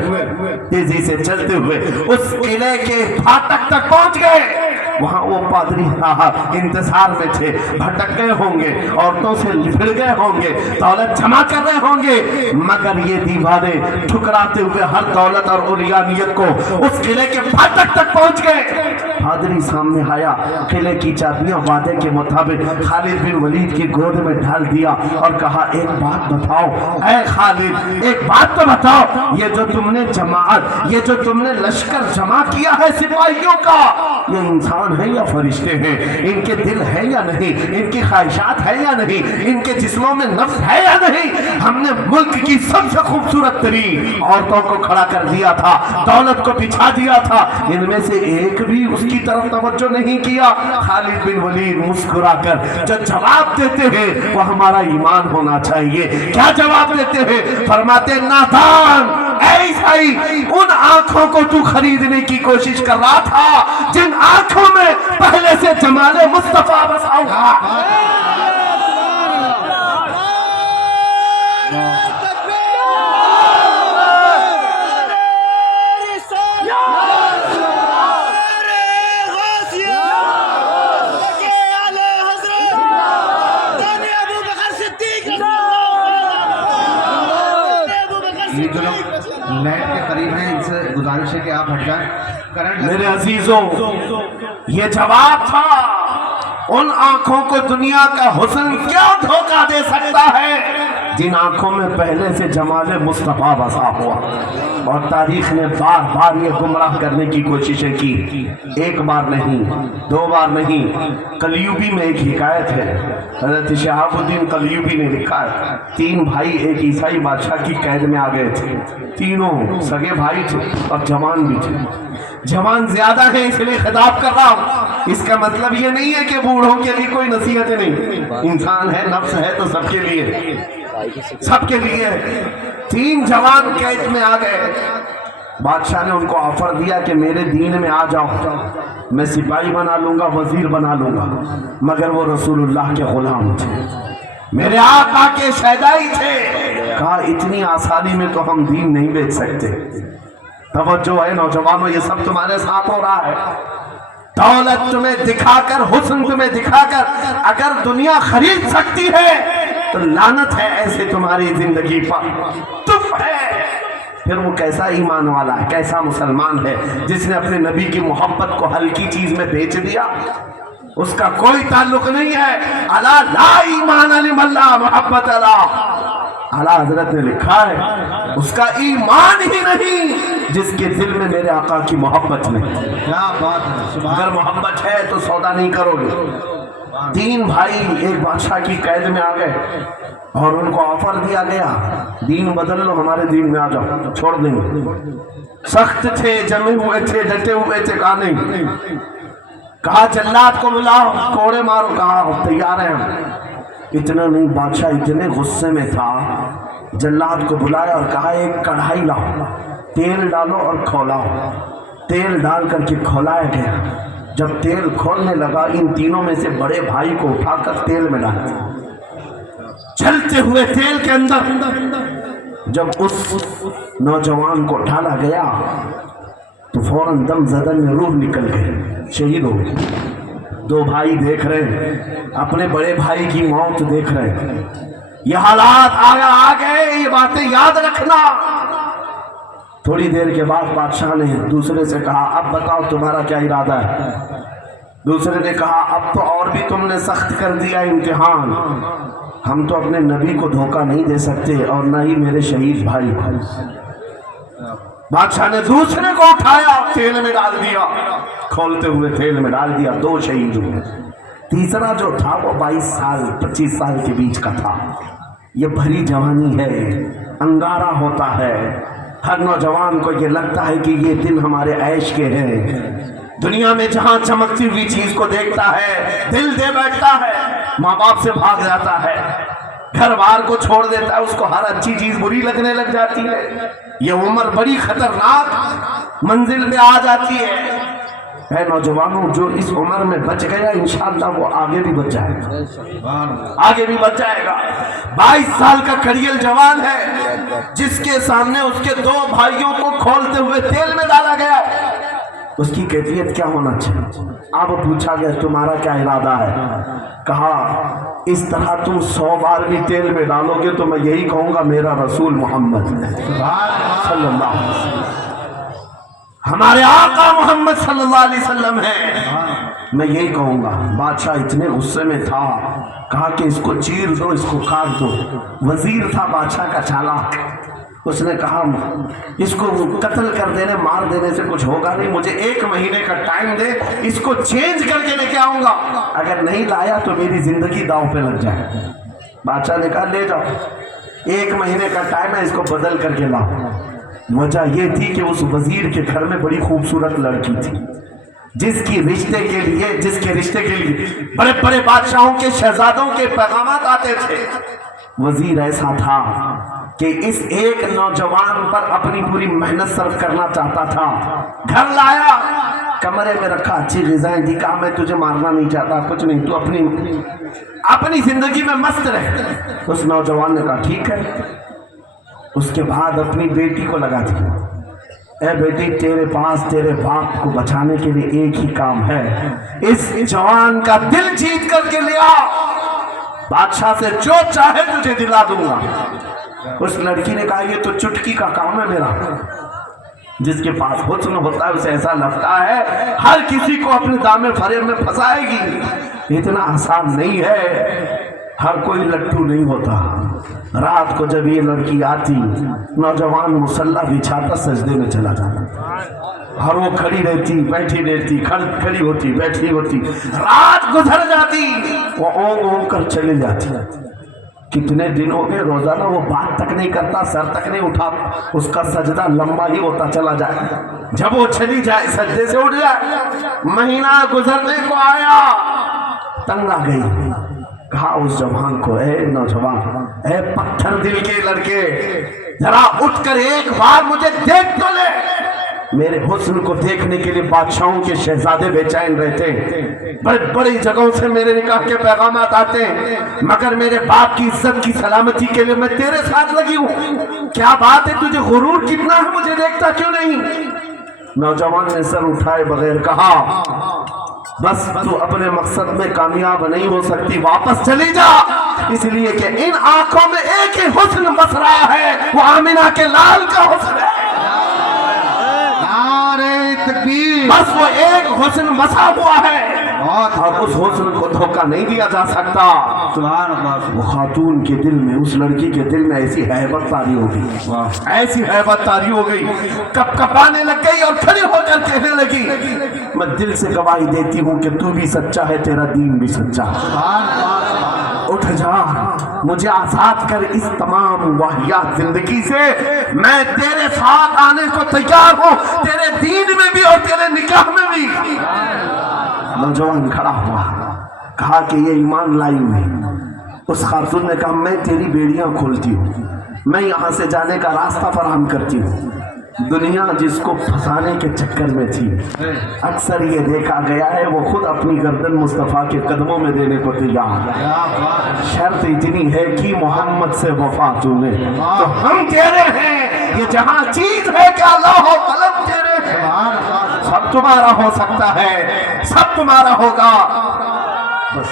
तेजी से चलते हुए उस किले के फाटक तक पहुंच गए। वहां वो पादरी साहब इंतजार में थे, भटक गए होंगे, औरतों से लिपट गए होंगे, दौलत जमा कर रहे होंगे, मगर ये दीवाने ठुकराते हुए हर दौलत और उलियानियत को उस किले के फाटक तक पहुंच गए। पादरी सामने आया, किले की चाबियां वादे के मुताबिक खालिद बिन वलीद की गोद में डाल दिया और कहा एक बात बताओ ऐ खालिद, एक बात तो बताओ, ये जो तुमने जमात, ये जो तुमने लश्कर जमा किया है सिपाहियों का, ये इंसान है या फरिश्ते हैं? इनके दिल है या नहीं? इनकी ख्वाहिशात है या नहीं? इनके जिस्मों में नफ्स है या नहीं? हमने मुल्क की सबसे खूबसूरत तरीन औरतों को खड़ा कर दिया था, दौलत को बिछा दिया था, इनमें से एक भी उसकी तरफ तवज्जो नहीं किया। खालिद बिन वलीद मुस्कुराकर जो जवाब देते हैं वो हमारा ईमान होना चाहिए। क्या जवाब देते हैं? फरमाते नादान ऐसा ही उन आंखों को तू खरीदने की कोशिश कर रहा था जिन आंखों में पहले से जमाले मुस्तफा बसा हुआ। लैंड के करीब हैं, इनसे गुजारिश है कि आप हट जाएं। करंट मेरे अजीजों, ये जवाब था उन आंखों को दुनिया का हुस्न क्या धोखा दे सकता है जिन आंखों में पहले से जमाले मुस्तफा बसा हुआ। और तारीख ने बार बार ये गुमराह करने की कोशिशें की, एक बार नहीं, दो बार नहीं। कलयुगी में एक हिकायत है, हजरत शहाबुद्दीन कलयुगी ने लिखा है, 3 भाई एक ईसाई बादशाह की कैद में आ गए थे। तीनों सगे भाई थे और जवान भी थे। जवान ज्यादा है इसलिए खिताब कर रहा हूं, इसका मतलब ये नहीं है कि बूढ़ों के लिए कोई नसीहतें नहीं, इंसान है, नफ्स है तो सबके लिए, सबके लिए। 3 जवान कैद में आ गए। बादशाह ने उनको ऑफर दिया कि मेरे दीन में आ जाओ, मैं सिपाही बना लूंगा, वजीर बना लूंगा, मगर वो रसूलुल्लाह के गुलाम थे, मेरे आका के शहदाई थे। कहा इतनी आसानी में तो हम दीन नहीं बेच सकते। तवज्जो है नौजवानों, ये सब तुम्हारे साथ हो रहा है। दौलत तुम्हें दिखाकर, हुस्न तुम्हें दिखाकर अगर दुनिया खरीद सकती है तो लानत है ऐसे तुम्हारी जिंदगी पर, तुम है। फिर वो कैसा ईमान वाला है, कैसा मुसलमान है जिसने अपने नबी की मोहब्बत को हल्की चीज में बेच दिया? उसका कोई ताल्लुक नहीं है। अला ला ईमान लिमल्ला मोहब्बत अला, आला हजरत ने लिखा है उसका ईमान ही नहीं जिसके दिल में मेरे आका की मोहब्बत नहीं। क्या बात है, अगर मोहब्बत है तो सौदा नहीं करोगे। 3 भाई एक बादशाह की कैद में आ गए और उनको ऑफर दिया गया, दीन बदल लो, हमारे दीन में आ जाओ, छोड़ देंगे। सख्त थे, जमे हुए थे, डटे हुए थे, कहा नहीं। कहा जल्लाद को बुलाओ, कोड़े मारो, कहा तैयार है हम। इतना नहीं, बादशाह इतने गुस्से में था, जल्लाद को बुलाया और कहा एक कढ़ाई लाओ, तेल डालो और खौलाओ। तेल डाल करके खौलाया गया। जब तेल खोलने लगा, इन तीनों में से बड़े भाई को उठाकर तेल में डाला। चलते हुए तेल के अंदर جب اس نوجوان کو ڈالا گیا تو فوراً دم زدن میں روح نکل گئی، شہید ہو گئی۔ دو بھائی دیکھ رہے ہیں، اپنے بڑے بھائی کی موت دیکھ رہے ہیں، یہ حالات آ گئے، یہ باتیں یاد رکھنا۔ تھوڑی دیر کے بعد بادشاہ نے دوسرے سے کہا اب بتاؤ تمہارا کیا ارادہ ہے؟ دوسرے نے کہا اب تو اور بھی تم نے سخت کر دیا امتحان، ہم تو اپنے نبی کو دھوکہ نہیں دے سکتے اور نہ ہی میرے شہید بھائی کو۔ بادشاہ نے دوسرے کو اٹھایا، تیل میں ڈال دیا، کھولتے ہوئے تیل میں ڈال دیا، 2 شہید ہوئے۔ تیسرا جو تھا وہ 22 سال 25 سال کے بیچ کا تھا۔ یہ بھری جوانی ہے، انگارہ ہوتا ہے، ہر نوجوان کو یہ لگتا ہے کہ یہ دن ہمارے عیش کے ہیں، دنیا میں جہاں چمکتی ہوئی چیز کو دیکھتا ہے دل دے بیٹھتا ہے، ماں باپ سے بھاگ جاتا ہے، گھر بار کو چھوڑ دیتا ہے، اس کو ہر اچھی چیز بری لگنے لگ جاتی ہے۔ یہ عمر بڑی خطرناک منزل میں آ جاتی ہے۔ اے نوجوانوں، جو اس عمر میں بچ گیا انشاءاللہ وہ آگے بھی بچ جائے گا، آگے بھی بچ جائے گا۔ 22 سال کا کڑیل جوان ہے جس کے سامنے اس کے 2 بھائیوں کو کھولتے ہوئے تیل میں ڈالا گیا، اس کی کیفیت کیا ہونا چاہیے؟ اب پوچھا گیا تمہارا کیا ارادہ ہے؟ کہا اس طرح تم 100 بار بھی تیل میں ڈالو گے تو میں یہی کہوں گا میرا رسول محمد صلی اللہ علیہ وسلم، ہمارے آقا محمد صلی اللہ علیہ وسلم ہے، میں یہی کہوں گا۔ بادشاہ اتنے غصے میں تھا، کہا کہ اس کو چیر دو، اس کو کاٹ دو۔ وزیر تھا بادشاہ کا چالاک، اس نے کہا اس کو قتل کر دینے مار دینے سے کچھ ہوگا نہیں، مجھے 1 مہینے کا ٹائم دے، اس کو چینج کر کے لے کے آؤں گا، اگر نہیں لایا تو میری زندگی داؤ پہ لگ جائے۔ بادشاہ نے کہا لے جاؤ، 1 مہینے کا ٹائم ہے، اس کو بدل کر کے لاؤ۔ وجہ یہ تھی کہ اس وزیر کے گھر میں بڑی خوبصورت لڑکی تھی جس کے رشتے کے لیے بڑے بڑے بادشاہوں کے شہزادوں کے پیغامات آتے تھے۔ وزیر ایسا تھا کہ اس ایک نوجوان پر اپنی پوری محنت صرف کرنا چاہتا تھا، گھر لایا، کمرے میں رکھا، اچھی غذائیں دی، کہا میں تجھے مارنا نہیں چاہتا، کچھ نہیں، تو اپنی زندگی میں مست رہ۔ اس نوجوان نے کہا ٹھیک ہے۔ اس کے بعد اپنی بیٹی کو لگا دیا، اے بیٹی تیرے پاس تیرے باپ کو بچانے کے لیے ایک ہی کام ہے، اس جوان کا دل جیت کر کے لیا، بادشاہ سے جو چاہے تجھے دلا دوں گا۔ اس لڑکی نے کہا یہ تو چٹکی کا کام ہے میرا، جس کے پاس حسن ہوتا ہے اسے ایسا لگتا ہے ہر کسی کو اپنے دامن فریب میں پھنسائے گی، اتنا آسان نہیں ہے، ہر کوئی لٹو نہیں ہوتا۔ رات کو جب یہ لڑکی آتی، نوجوان مسلح بچھاتا سجدے میں چلا جاتا، اور وہ کھڑی رہتی بیٹھی رہتی، کھڑی ہوتی بیٹھی ہوتی، رات گزر جاتی، وہ اونگ اونگ کر چلی جاتی۔ کتنے دن ہو گئے روزانہ وہ بات تک نہیں کرتا، سر تک نہیں اٹھا، اس کا سجدہ لمبا ہی ہوتا چلا جائے، جب وہ چلی جائے سجدے سے اٹھ جائے۔ مہینہ گزرنے کو آیا، تنگ آ گئی، کہا اس جوان کو اے نوجوان، اے پتھر دل کے لڑکے، ذرا اٹھ کر ایک بار مجھے دیکھ تو لے۔ میرے حسن کو دیکھنے کے لیے بادشاہوں کے شہزادے بے چین رہتے، بڑی بڑی جگہوں سے میرے نکاح کے پیغامات آتے، مگر میرے باپ کی عزت کی سلامتی کے لیے میں تیرے ساتھ لگی ہوں، کیا بات ہے تجھے غرور کتنا ہے، مجھے دیکھتا کیوں نہیں؟ نوجوان نے سر اٹھائے بغیر کہا بس تو اپنے مقصد میں کامیاب نہیں ہو سکتی، واپس چلی جا، اس لیے کہ ان آنکھوں میں ایک ہی حسن بس رہا ہے، وہ آمینہ کے لال کا حسن ہے، بس وہ ایک حسن بسا ہوا ہے، اور اس حسن کو دھوکہ نہیں دیا جا سکتا۔ سبحان اللہ۔ وہ خاتون کے دل میں، اس لڑکی کے دل میں ایسی ہیبت طاری ہو گئی، ایسی ہیبت طاری ہو گئی، کپ کپانے لگ گئی اور کھڑی ہو کر کہنے لگی میں دل سے گواہی دیتی ہوں کہ تو بھی سچا ہے، تیرا دین بھی سچا ہے، اٹھ جا، مجھے آزاد کر اس تمام واہیات زندگی سے، میں تیرے ساتھ آنے کو تیار ہوں، تیرے دین میں بھی اور تیرے نکاح میں بھی۔ نوجوان کھڑا ہوا، کہا کہ یہ ایمان لائی ہوئی۔ اس خاتون نے کہا میں تیری بیڑیاں کھولتی ہوں، میں یہاں سے جانے کا راستہ فراہم کرتی ہوں، दुनिया जिसको फंसाने के चक्कर में थी, अक्सर ये देखा गया है वो खुद अपनी गर्दन मुस्तफ़ा के कदमों में देने को तैयार है। शर्त इतनी है कि मोहम्मद से वफा तूने, तो हम तेरे हैं। ये जहां चीज है कि अल्लाह हो कलम तेरे हैं। सब तुम्हारा हो सकता है, सब तुम्हारा होगा। बस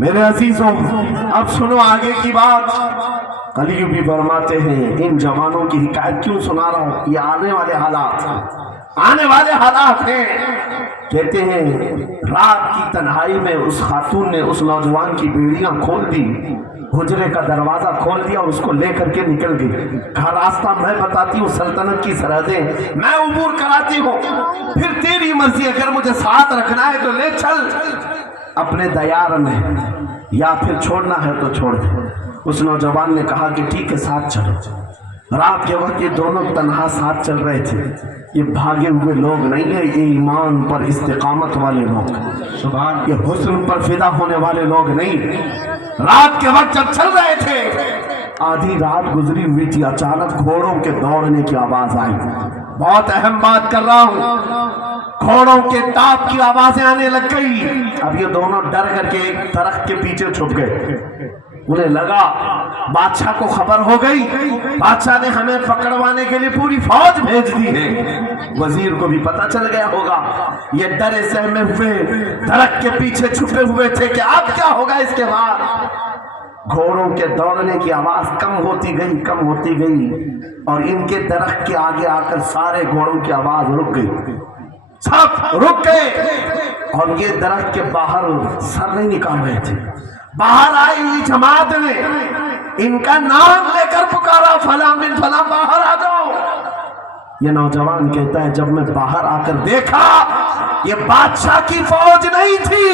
मेरे अजीजों, अब सुनो आगे की बात। अली भी फरमाते हैं, इन जवानों की हिकायत क्यों सुना रहा हूं, ये आने वाले हालात हैं। कहते हैं रात की तन्हाई में उस खातून ने उस नौजवान की बेड़ियां खोल दी, हुजरे का दरवाजा खोल दिया और उसको लेकर के निकल गई। कहा रास्ता मैं बताती हूँ, सल्तनत की सरहदें मैं उबूर कराती हूँ, फिर तेरी मर्जी, अगर मुझे साथ रखना है तो ले चल अपने दयार में, या फिर छोड़ना है तो छोड़ दे। उस नौजवान ने कहा कि ठीक है साथ चलो। रात के वक्त ये दोनों तन्हा साथ चल रहे थे। ये भागे हुए लोग नहीं है, ये ईमान पर इस्तिकामत वाले लोग, सुभान, ये हुस्न पर फिदा होने वाले लोग नहीं। रात के वक्त जब चल रहे थे, आधी रात गुजरी हुई थी, अचानक घोड़ों के दौड़ने की आवाज आई। बहुत अहम बात कर रहा हूं, घोड़ों के ताप की आवाजें आने लग गई। अब ये दोनों डर करके एक दरख्त के पीछे छुप गए। उन्हें लगा बादशाह को खबर हो गई, बादशाह ने हमें पकड़वाने के लिए पूरी फौज भेज दी है। वजीर को भी पता चल गया होगा। ये डरे सहमे हुए दरख्त के पीछे छुपे हुए थे कि अब क्या होगा इसके बाद। घोड़ों के दौड़ने की आवाज कम होती गई और इनके दरख्त के आगे आकर सारे घोड़ों की आवाज रुक गई, सब रुक गए। और ये दरख्त के बाहर सर नहीं निकाल रहे थे। बाहर आई हुई जमात ने इनका नाम लेकर पुकारा, फला मिन फला, बाहर आ जाओ। ये नौजवान कहता है जब मैं बाहर आकर देखा, ये बादशाह की फौज नहीं थी,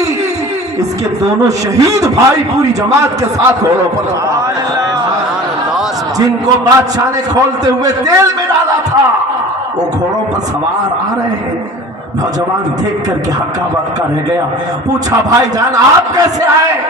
इसके दोनों शहीद भाई पूरी जमात के साथ घोड़ों पर, जिनको बादशाह ने खोलते हुए तेल में डाला था, वो घोड़ों पर सवार आ रहे हैं। नौजवान देख करके हक्का बक्का रह गया। पूछा भाईजान आप कैसे आए?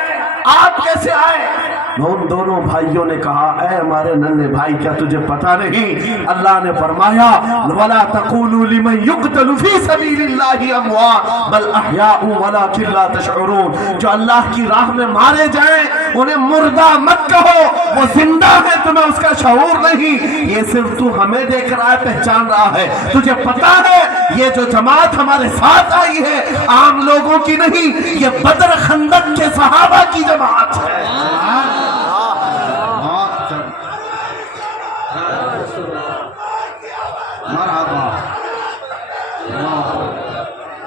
उन दोनों भाइयों ने कहा, ऐ हमारे नन्हे भाई, क्या तुझे पता नहीं अल्लाह ने फरमाया वला तक़ूलू लिमन युक़तलु फी सबीलिल्लाहि अमवात बल अहयाउ वलाकिन ला तशऊरून। जो अल्लाह की राह में मारे जाएं उन्हें मुर्दा मत कहो, वो जिंदा है, तुम्हें उसका शऊर नहीं। ये सिर्फ तू हमें देख रहा है, पहचान रहा है। तुझे पता है ये जो जमात हमारे साथ आई है आम लोगों की नहीं, ये बदर खंदक के सहाबा की जमात है।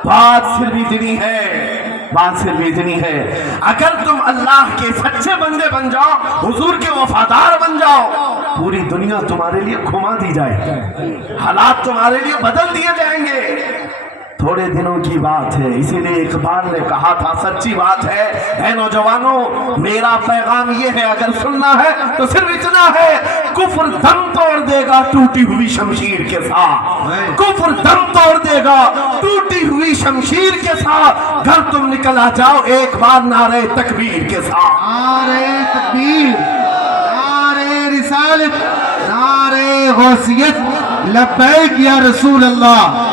बात सिर्फ इतनी है, अगर तुम अल्लाह के सच्चे बंदे बन जाओ, हुजूर के वफादार बन जाओ, पूरी दुनिया तुम्हारे लिए घुमा दी जाएगी, हालात तुम्हारे लिए बदल दिए जाएंगे। थोड़े दिनों की बात है, इसीलिए इकबाल ने कहा था, सच्ची बात है, ऐ नौजवानों मेरा पैगाम ये है, अगर सुनना है तो सिर्फ इतना है, कुफ्र दम तोड़ देगा टूटी हुई शमशीर के साथ, कुफ्र दम तोड़ देगा टूटी हुई शमशीर के साथ। घर तुम निकल आ जाओ एक बार नारे तकबीर के साथ, नारे तकबीर, नारे रिसालत, नारे गौसियत, लब्बैक या रसूल अल्लाह,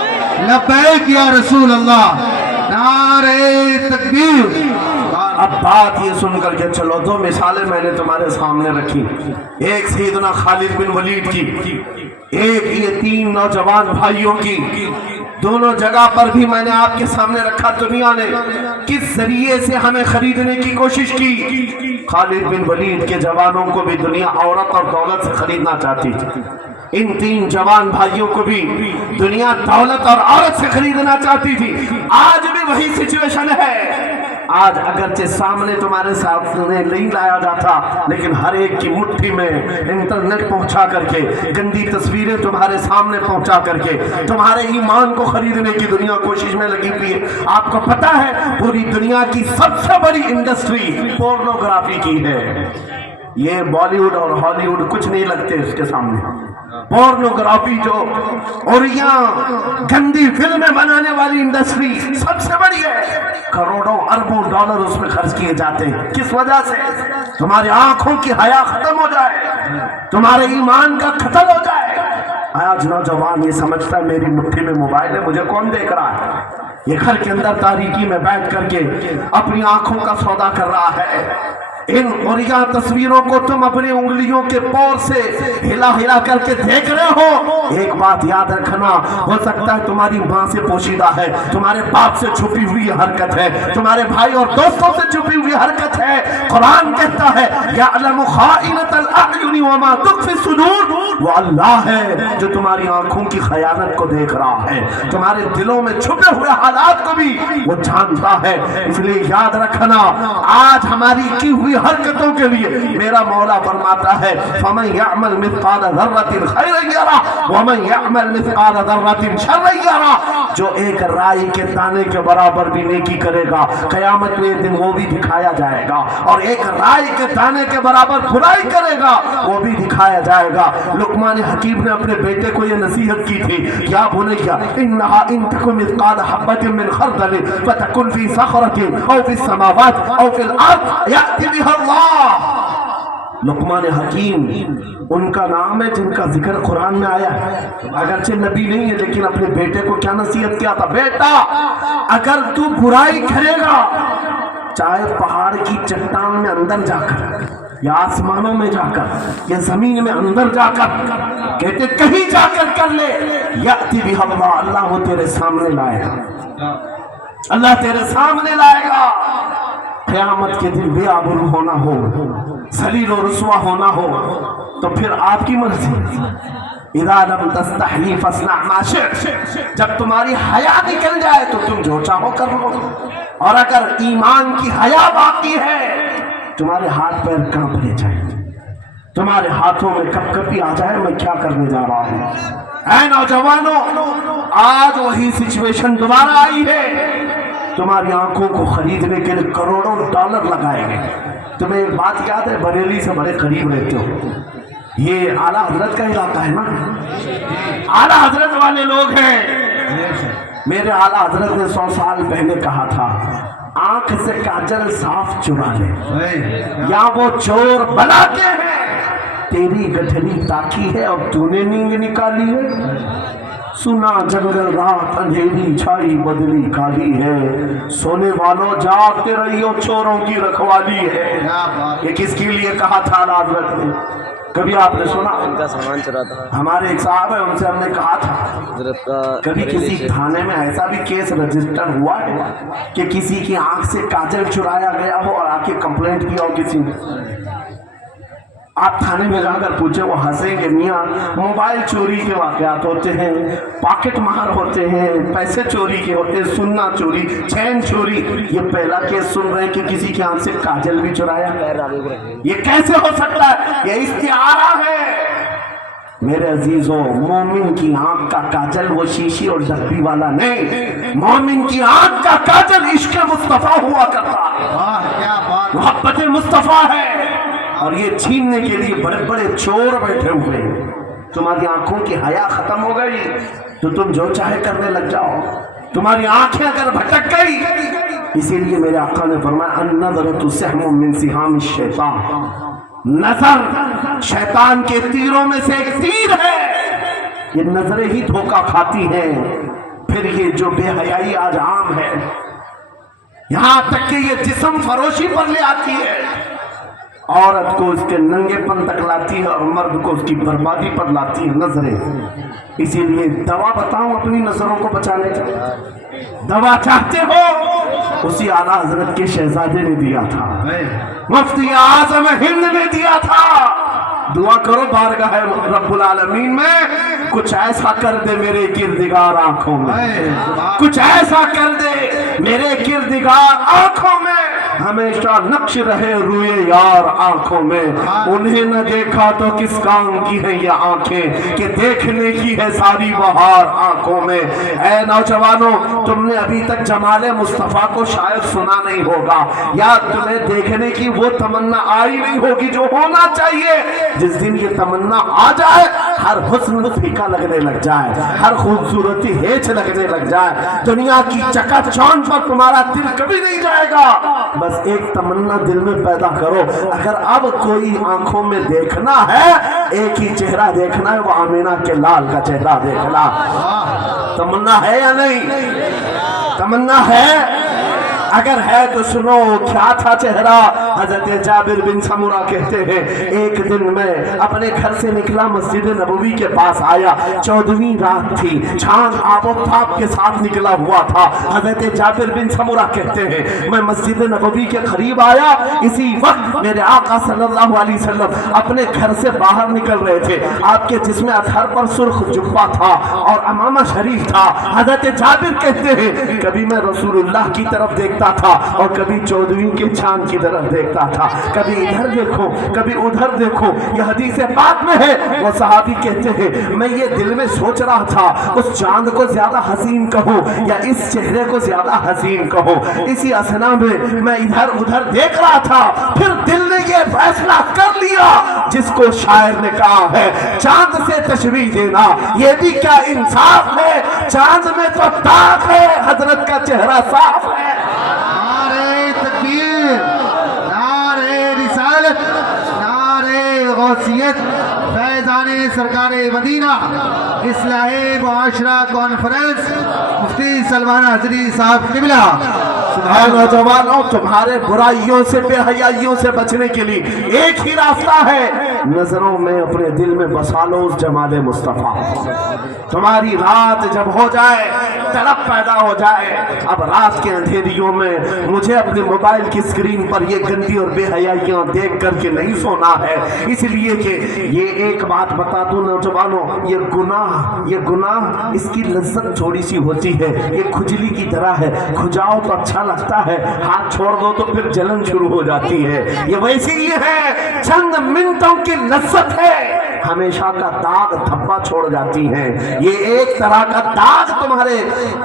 लब्बैक या रसूल अल्लाह, नारे तकबीर। अब बात ये सुनकर के चलो, दो मिसालें मैंने तुम्हारे सामने रखी, एक सैयदना खालिद बिन वलीद की, एक ये तीन नौजवान भाइयों की। दोनों जगह पर भी मैंने आपके सामने रखा दुनिया ने किस जरिए से हमें खरीदने की कोशिश की। खालिद बिन वलीद के जवानों को भी दुनिया औरत और दौलत से खरीदना चाहती थी, इन तीन जवान भाइयों को भी दुनिया दौलत और औरत से खरीदना चाहती थी। आज भी वही सिचुएशन है। आज अगरचे सामने तुम्हारे सामने नहीं लाया जाता, लेकिन हर एक की मुट्ठी में इंटरनेट पहुंचा करके, गंदी तस्वीरें तुम्हारे सामने पहुंचा करके तुम्हारे ईमान को खरीदने की दुनिया कोशिश में लगी हुई है। आपको पता है पूरी दुनिया की सबसे बड़ी इंडस्ट्री पोर्नोग्राफी की है। ये बॉलीवुड और हॉलीवुड कुछ नहीं लगते इसके सामने। पोर्नोग्राफी जो और यहाँ गंदी फिल्में बनाने वाली इंडस्ट्री सबसे बड़ी है, करोड़ों अरबों डॉलर उसमें खर्च किए जाते हैं। किस वजह से? तुम्हारी आंखों की हया खत्म हो जाए, तुम्हारे ईमान का खत्म हो जाए। आज नौजवान ये समझता है मेरी मुट्ठी में मोबाइल है, मुझे कौन देख रहा है। ये घर के अंदर तारीकी में बैठ करके अपनी आंखों का सौदा कर रहा है। इन और यहाँ तस्वीरों को तुम अपनी उंगलियों के पोर से हिला हिला करके देख रहे हो। एक बात याद रखना, हो सकता है तुम्हारी माँ से पोशीदा है, तुम्हारे बाप से छुपी हुई हरकत है, तुम्हारे भाई और दोस्तों से छुपी हुई हरकत है। कुरान कहता है यअलमु खाइनतल अयुनि व मा तुख्फी सुदूर, वो अल्लाह है जो तुम्हारी आंखों की खयानत को देख रहा है, तुम्हारे दिलों में छुपे हुए हालात को भी वो जानता है। इसलिए याद रखना, आज हमारी की हुई हरकतों के लिए मेरा मौला फरमाता है फमन यअमल मिस्काल ज़र्रतिन खैरन यरा व मन यअमल मिस्काल ज़र्रतिन शर्रन यरा। जो एक राई के दाने के बराबर भी नेकी करेगा, कयामत में दिन वो भी दिखाया जाएगा, और एक राई के दाने के बराबर बुराई करेगा वो भी दिखाया जाएगा। लुकमान हकीम ने अपने बेटे को ये नसीहत की थी, क्या बुनैया इन्नहा इन तकुन मिस्काल हब्बतिन मिन खर्दल फतकुन फी सखरतिन औ फी समावात औ फिल अर्द याति बिहा अल्लाह। लुकमान हकीम उनका नाम है जिनका जिक्र कुरान में आया है, अगरचे नबी नहीं है, लेकिन अपने बेटे को क्या नसीहत किया था, बेटा अगर तू बुराई करेगा, चाहे पहाड़ की चट्टान में अंदर जाकर या आसमानों में जाकर या जमीन में अंदर जाकर, कहते कहीं जाकर कर ले, याति बिहा अल्लाह, अल्लाह वो तेरे सामने लाएगा, अल्लाह तेरे सामने लाएगा। क़यामत के दिन बेआबरू होना हो, ज़लील और रुसवा होना हो, तो फिर आपकी मर्जी। इज़ा लम तस्तही फस्ना मा शि'त, जब तुम्हारी हया निकल जाए तो तुम जो चाहो कर लो, और अगर ईमान की हया बाकी है, तुम्हारे हाथ पैर कांपने चाहिए, तुम्हारे हाथों में कपकपी आ जाए मैं क्या करने जा रहा हूँ। ऐ नौजवानों, आज वही सिचुएशन दोबारा आई है। तुम्हारी आंखों को खरीदने के लिए करोड़ों डॉलर लगाए गए। तुम्हें एक बात याद है, बरेली से बड़े करीब रहते हो, ये आला हजरत का इलाका है ना, आला हजरत वाले लोग हैं। मेरे आला हजरत ने 100 साल पहले कहा था, आंख से काजल साफ चुरा ले, या वो चोर बनाते हैं, तेरी गठरी ताकी है और तूने नींद निकाली है। सुना जंगल रात अंधेरी छाई बदली काली है, सोने वालों जागते रहियो चोरों की रखवाली है। ये किसके लिए कहा था हजरत ने? कभी आपने सुना? उनका सामान चुरा था। हमारे एक साहब है, उनसे हमने कहा था कभी किसी थाने में ऐसा भी केस रजिस्टर हुआ है कि किसी की आंख से काजल चुराया गया हो और आके कंप्लेंट किया हो किसी ने? आप थाने में जाकर पूछे, वो हंसेंगे। मियाँ मोबाइल चोरी के वाकयात होते हैं, पॉकेट मार होते हैं, पैसे चोरी के होते हैं, सुन्ना चोरी, चैन चोरी। ये पहला केस सुन रहे हैं कि किसी की आंख से काजल भी चुराया। ये कैसे हो सकता है? ये इस्तिआरा है। मेरे अजीजों, मोमिन की आंख का काजल वो शीशी और डब्बी वाला नहीं, मोमिन की आंख का काजल इश्क मुस्तफा हुआ करता है, मोहब्बत मुस्तफा है। और ये छीनने के लिए बड़े बड़े चोर बैठे हुए हैं। तुम्हारी आंखों की हया खत्म हो गई तो तुम जो चाहे करने लग जाओ। तुम्हारी आंखें अगर भटक गई, इसीलिए मेरे आका ने फरमाया अन्नज़रतु सहमुम मिन सिहामिश शैतान, नजर शैतान के तीरों में से एक तीर है। ये नजरें ही धोखा खाती हैं। फिर ये जो बेहयाई आज आम है, यहां तक कि ये जिस्म फरोशी पर ले आती है, औरत को उसके नंगेपन तक लाती है और मर्द को उसकी बर्बादी पर लाती है नजरें। इसीलिए दवा बताऊं अपनी नजरों को बचाने की? दवा चाहते हो? उसी आला हजरत के शहजादे ने दिया था, मुफ्ती आजम हिंद ने दिया था। दुआ करो बारगाह रब्बुल आलमीन में कुछ ऐसा कर दे मेरे किरदिगार आंखों में, कुछ ऐसा कर दे मेरे किरदिगार आंखों में हमेशा नक्श रहे रुए यार आंखों में। उन्हें न देखा तो किस काम की है ये आंखें कि देखने की है सारी बहार आंखों में। ऐ नौजवानों, तुमने अभी तक जमाले मुस्तफा को शायद सुना नहीं होगा, या तुम्हें देखने की वो तमन्ना आई नहीं होगी जो होना चाहिए। जिस दिन ये तमन्ना आ जाए, हर हुस्न फीका लगने लग जाए, हर खूबसूरती हेच लगने लग जाए, दुनिया की चकाचौंध पर तुम्हारा दिल कभी नहीं जाएगा। बस एक तमन्ना दिल में पैदा करो, अगर अब कोई आंखों में देखना है, एक ही चेहरा देखना है, वो आमीना के लाल का चेहरा देखना। तमन्ना है या नहीं? तमन्ना है? अगर है तो सुनो, क्या था चेहरा? हजरत जाबिर बिन समूरा कहते हैं, एक दिन मैं अपने घर से निकला, मस्जिद नबवी के पास आया, 14वीं रात थी, चांद आबोताब के साथ निकला हुआ था। हजरत जाबिर बिन समूरा कहते हैं, मैं मस्जिद नबवी के करीब आया, इसी वक्त मेरे आका सल्लल्लाहु अलैहि वसल्लम अपने घर से बाहर निकल रहे थे। आपके जिस्म अतहर पर सुर्ख जुब्बा था और अमामा शरीफ था। हजरत जाबिर कहते हैं, कभी मैं रसूलुल्लाह की तरफ देखता था और कभी 14वीं के चांद की तरफ देखता था, कभी इधर देखो कभी उधर देखो। यह हदीस पाक में है। वो सहाबी कहते हैं, मैं ये दिल में सोच रहा था, उस चांद को ज्यादा हसीन कहूं या इस चेहरे को ज्यादा हसीन कहूं। इसी असना में मैं इधर उधर देख रहा था, फिर दिल ने ये फैसला कर लिया, जिसको शायर ने कहा है, चांद से तशबीह देना ये भी क्या इंसाफ है, चांद में तो ताक है, हजरत का चेहरा साफ है। नारे तकबीर, नारे रिसालत, नारे गौसियत, फैज़ाने सरकारे मदीना, इस्लाहे मुआशरा कॉन्फ्रेंस, मुफ्ती सलमान हजरी साहब किबला। नौजवानों, तुम्हारे बुराइयों से बेहयाइयों से बचने के लिए एक ही रास्ता है, नजरों में अपने दिल में बसा लो उस जमाले मुस्तफा। तुम्हारी रात जब हो जाए, तड़प पैदा हो जाए, अब रात के अंधेरियों में मुझे अपने मोबाइल की स्क्रीन पर ये गंदी और बेहयाइयां देख करके नहीं सोना है। इसलिए कि ये एक बात बता दूं नौजवानों, ये गुनाह इसकी लज्जत थोड़ी सी होती है, ये खुजली की तरह है, खुजाओ तो अच्छा लगता है, हाथ छोड़ दो तो फिर जलन शुरू हो जाती है। ये वैसे ही है, चंद मिनटों की लज्जत है, हमेशा का दाग धब्बा छोड़ जाती है। ये एक तरह का दाग तुम्हारे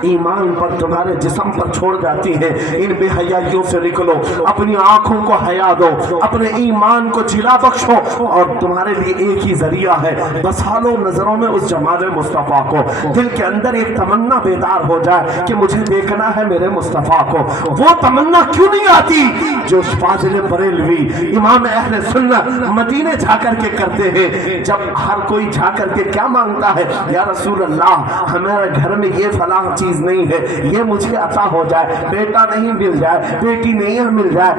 ईमान पर, तुम्हारे जिस्म पर छोड़ जाती है। इन बेहयाइयों से निकलो, अपनी आंखों को हया दो, अपने ईमान को जिला बख्शो, और तुम्हारे लिए एक ही जरिया है, बसा लो नजरों में उस जमाले मुस्तफा को। दिल के अंदर एक तमन्ना बेदार हो जाए कि मुझे देखना है मेरे मुस्तफा को। वो तमन्ना क्यों नहीं आती जो फाजिल बरेलवी इमाम अहले सुन्नत मदीने जाकर के करते हैं। जब हर कोई जाकर के क्या मांगता है, या रसूल अल्लाह, हमारे घर में ये फलां चीज नहीं है, ये मुझे अता हो जाए, बेटा नहीं मिल जाए, बेटी नहीं मिल जाए,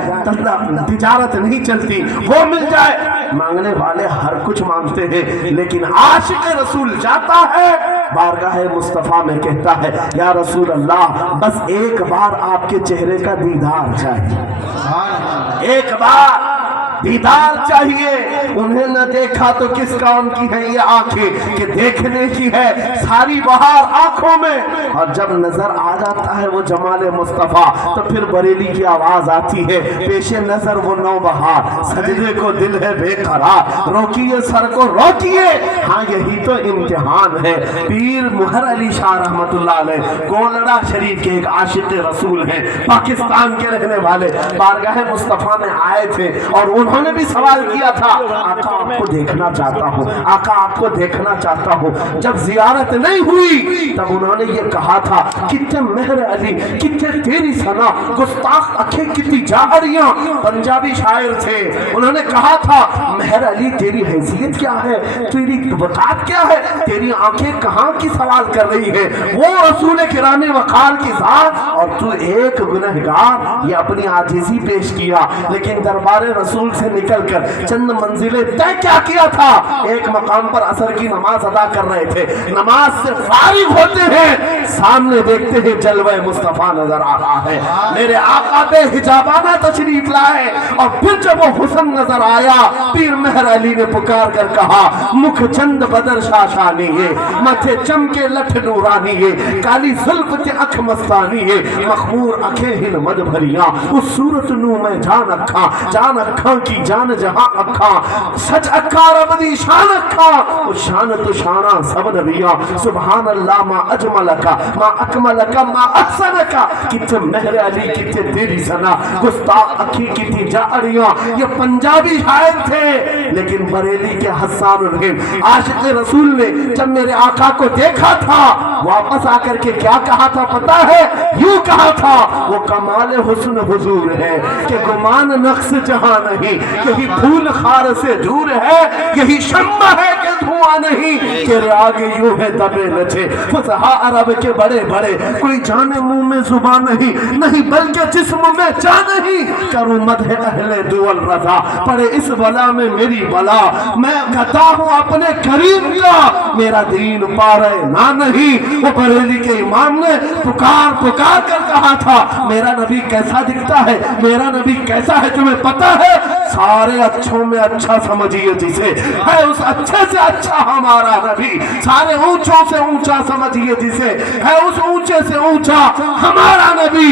तिजारत नहीं चलती, वो मिल जाए। मांगने वाले हर कुछ मांगते हैं, लेकिन आशिक रसूल जाता है बारगाह मुस्तफा में, कहता है, या रसूल अल्लाह, बस एक बार आपके चेहरे का दीदार चाहिए, एक बार दीदार चाहिए। उन्हें न देखा तो किस काम की है ये आंखें कि देखने की है सारी बहार आंखों में। और जब नजर आ जाता है वो जमाले मुस्तफा, तो फिर बरेली की आवाज आती है, पेशे नजर वो नौबहार, सजदे को दिल है बेकरार, रोकिए सर को रोकिए, हाँ यही तो इम्तिहान है। पीर मुहर अली शाह रहमतुल्लाह अलैह गोलड़ा शरीफ के एक आशिक रसूल हैं, पाकिस्तान के रहने वाले, बारगाह मुस्तफा में आए थे और उन्होंने भी सवाल किया था, आका आपको देखना चाहता हूँ, आका आपको देखना चाहता हूँ। जब जियारत नहीं हुई तब उन्होंने ये कहा था, कितने मेहर अली, कितने तेरी सना, गुस्ताख अखें कितनी जाहरियां। पंजाबी शायर थे, उन्होंने कहा था, मेहर अली तेरी हैसियत क्या है, तेरी वकात क्या है, तेरी आंखें कहाँ की सवाल कर रही है, वो रसूल किरामे वकार की जात और तू एक गुनहगार। ये अपनी आजिज़ी पेश किया, लेकिन दरबार रसूल से निकलकर चंद मंजिलें तय क्या किया था, एक मकाम पर असर की नमाज अदा कर रहे थे, नमाज से फारिग होते हैं, सामने देखते हैं जलवा मुस्तफा नजर आ रहा है, मेरे आका बे हिजाबाना तशरीफ लाए, और फिर जब वो हुस्न नजर आया, पीर मेहर अली ने पुकार कर कहा, मुख चंद बदर शाशानी है, माथे चमके लठ नूरानी है, काली जुल्फ के अख मस्तानी है, मखमूर अखे हिन मद भरिया, उस सूरत नू मैं जान अखा की जान जहां अखा, सच अखा रब दी शान अखा, उस शान तो शाना सब नबिया, सुभान अल्लाह मा अजमल का मा अकमल का मा अहसन का, किथे मेहर अली किथे तेरी सना, गुस्ताख अखी किथे जारियां, ये पंजाबी शायर थे, लेकिन बरेली के हसन रहीम आशिक रसूल ने जब मेरे आका को देखा था, वापस आकर के क्या कहा था पता है, यूं कहा था, वो कमाल हुस्न हुजूर है कि गुमान नक्श जहां नहीं, यही फूल खार से दूर है, यही शम्मा है कि धुआं नहीं, कि राग यूं है दबे नचे फसहा अरब के बड़े बड़े, कोई जाने मुंह में जुबान नहीं बल्कि जिस्म में जान नहीं, करूं मदह अहले दुअल रजा, पड़े इस बला में मेरी बला, मैं कहता हूं अपने करीम का, मेरा दीन पारे ना नहीं, वो बरेली के इमाम ने पुकार कर कहा था, मेरा नबी कैसा दिखता है, मेरा नबी कैसा है तुम्हें पता है, सारे अच्छों में अच्छा समझिए जिसे, है उस अच्छे से अच्छा हमारा नबी, सारे ऊंचों से ऊंचा समझिए जिसे, है उस ऊंचे से ऊंचा हमारा नबी।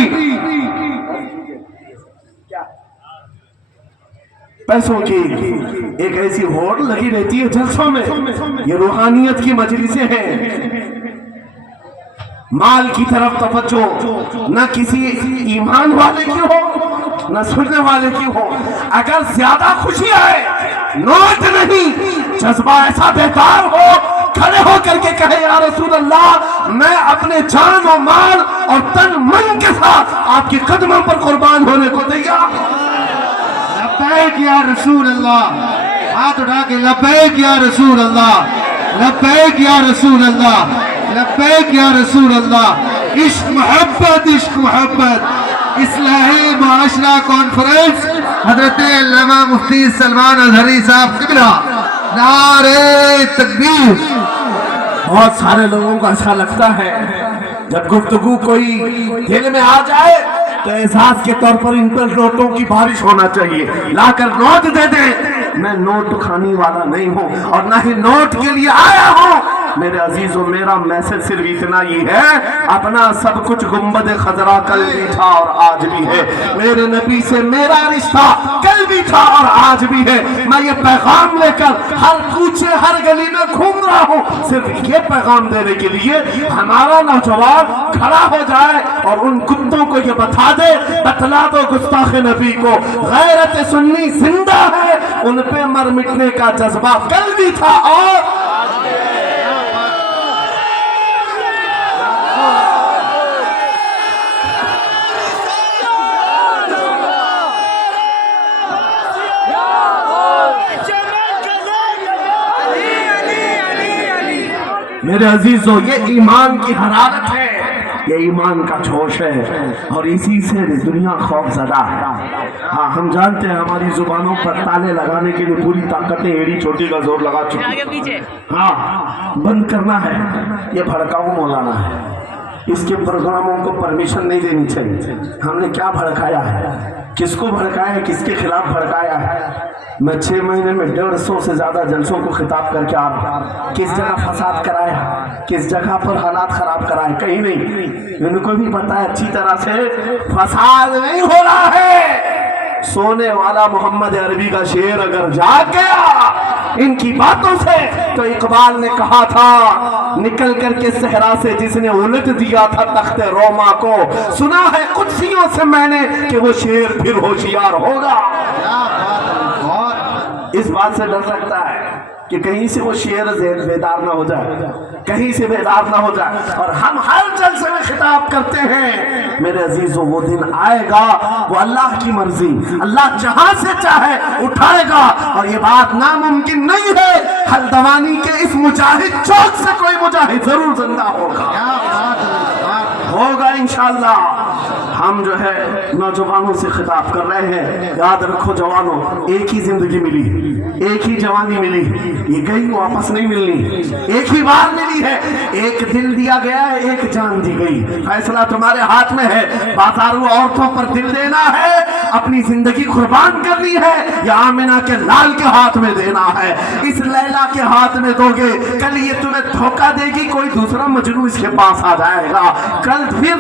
पैसों की एक ऐसी होड़ लगी रहती है जलसों में, ये रूहानियत की मजलिसें हैं, माल की तरफ तवज्जो न किसी ईमान वाले की हो न सुनने वाले की हो, अगर ज्यादा खुशी आए नोट नहीं, जज्बा ऐसा बेकार हो, खड़े होकर के कहे या रसूल अल्लाह मैं अपने जान और माल और तन मन के साथ आपके कदमों पर कुर्बान होने को तैयार। लब्बैक या रसूल अल्लाह, हाथ उठा के लब्बैक या रसूल अल्लाह, लब्बैक या रसूल अल्लाह, लब्बैक या रसूल अल्लाह। इश्क मोहब्बत इस्लाही मुआशरा कॉन्फ्रेंस हजरत अल्लामा मुफ्ती सलमान अजहरी साहब किबला, नारे तकबीर। बहुत सारे लोगों को ऐसा लगता है जब गुफ्तगू कोई दिल में आ जाए तो एहसास के तौर पर इन पर नोटों की बारिश होना चाहिए, लाकर नोट दे दे। मैं नोट खाने वाला नहीं हूँ और ना ही नोट के लिए आया हूँ। मेरे अजीजों, मेरा मैसेज सिर्फ इतना ही है, अपना सब कुछ गुंबद खजरा कल भी था और आज भी है, मेरे नबी से मेरा रिश्ता कल भी था और आज भी है। मैं ये पैगाम लेकर हर कूचे हर गली में घूम रहा हूँ, सिर्फ ये पैगाम देने के लिए हमारा नौजवान खड़ा हो जाए और उन कुत्तों को ये बतला दो गुस्ताख नबी को, गैरत सुन्नी जिंदा है, उन पे मर मिटने का जज्बा कल भी था और मेरे अजीजों, ये ईमान की हरारत है, ये ईमान का जोश है और इसी से दुनिया खौफजदा है। हाँ, हम जानते हैं हमारी जुबानों पर ताले लगाने के लिए पूरी ताकतें एड़ी छोटी का जोर लगा चुकी है। हाँ, बंद करना है, ये भड़काऊ मौलाना है, इसके प्रोग्रामों को परमिशन नहीं देनी चाहिए। हमने क्या भड़काया है, किसको भड़काया है, किसके खिलाफ भड़काया है? मैं 6 महीने में 150 से ज्यादा जलसों को खिताब करके आ रहा हूँ। किस जगह फसाद कराया, किस जगह पर हालात खराब कराए, कहीं नहीं। इनको भी पता है अच्छी तरह से फसाद नहीं हो रहा है। सोने वाला मोहम्मद अरबी का शेर अगर जाग गया इनकी बातों से, तो इकबाल ने कहा था निकल करके सहरा से जिसने उलट दिया था तख्ते रोमा को, सुना है कुत्सियों से मैंने कि वो शेर फिर होशियार होगा। इस बात से डर लगता है कि कहीं से वो शेर बेदार ना हो जाए, कहीं से बेदार ना हो जाए, और हम हर जलसे में खिताब करते हैं। मेरे अजीजों, वो दिन आएगा, वो अल्लाह की मर्जी, अल्लाह जहां से चाहे उठाएगा, और ये बात नामुमकिन नहीं है। हल्द्वानी के इस मुजाहिद चौक से कोई मुजाहिद जरूर जिंदा होगा इंशाअल्लाह। हम जो है नौजवानों से खिताब कर रहे हैं, याद रखो जवानों, एक ही जिंदगी मिली, एक ही जवानी मिली, ये गई वापस नहीं मिलनी, एक ही बार मिली है, एक दिल दिया गया है, एक जान दी गई। फैसला तुम्हारे हाथ में है, बाजारू औरतों पर दिल देना है, अपनी जिंदगी कुर्बान करनी है, या आमिना के लाल के हाथ में देना है। इस लैला के हाथ में दोगे, कल ये तुम्हें धोखा देगी, कोई दूसरा मजनू इसके पास आ जाएगा, कल फिर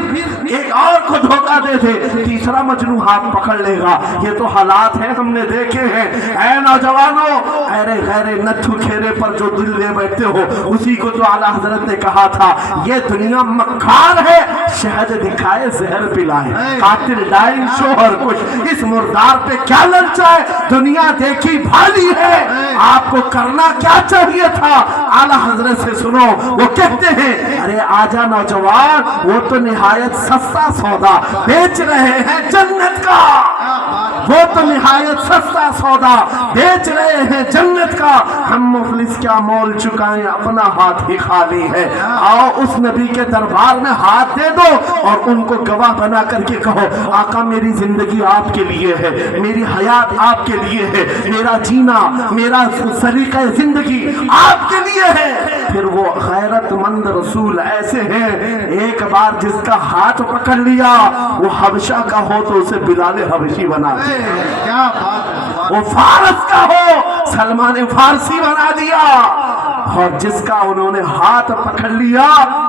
एक और को धोखा दे दे, तीसरा मजनू हाथ पकड़ लेगा। ये तो हालात है, हमने देखे हैं। ऐ नौजवानों, अरे गैरे नथु खेरे पर जो दिल ले बैठते हो, उसी को तो आला हजरत ने कहा था, ये दुनिया मक्कार है, शहद दिखाए जहर पिलाए, कातिल डाइन शोहर कुछ, इस मुर्दार पे क्या ललचाए, दुनिया देखी भाली है, आपको करना क्या चाहिए था। आला हजरत से सुनो, वो कहते हैं, अरे आजा नौजवान, वो तो निहायत सस्ता सौदा बेच रहे हैं जन्नत का, वो तो निहायत सस्ता सौदा बेच रहे हैं जन्नत का, हम मुफलिस क्या मोल चुकाएं, अपना हाथ ही खाली है। आओ उस नबी के दरबार में हाथ दे दो और उनको गवाह बना करके कहो, आका मेरी जिंदगी आपके लिए है, मेरी हयात आपके लिए है, मेरा जीना, मेरा सलीका जिंदगी आपके लिए है। फिर वो गैरतमंद रसूल ऐसे हैं, एक बार जिसका हाथ पकड़ लिया, वो हबशा का हो तो उसे बिलाल हबशी बना दे, क्या बात है। वो फारस का हो सलमान फारसी बना दिया, और जिसका उन्होंने हाथ पकड़ लिया,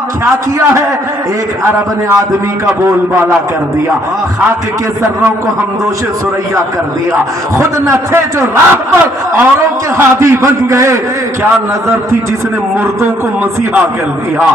क्या किया है, एक अरब ने आदमी का बोलबाला कर दिया, खाक के जर्रों को हमदोशे सुरैया कर दिया, खुद न थे जो राह पर औरों के हादी बन गए, क्या नजर थी जिसने मुर्दों को मसीहा कर दिया।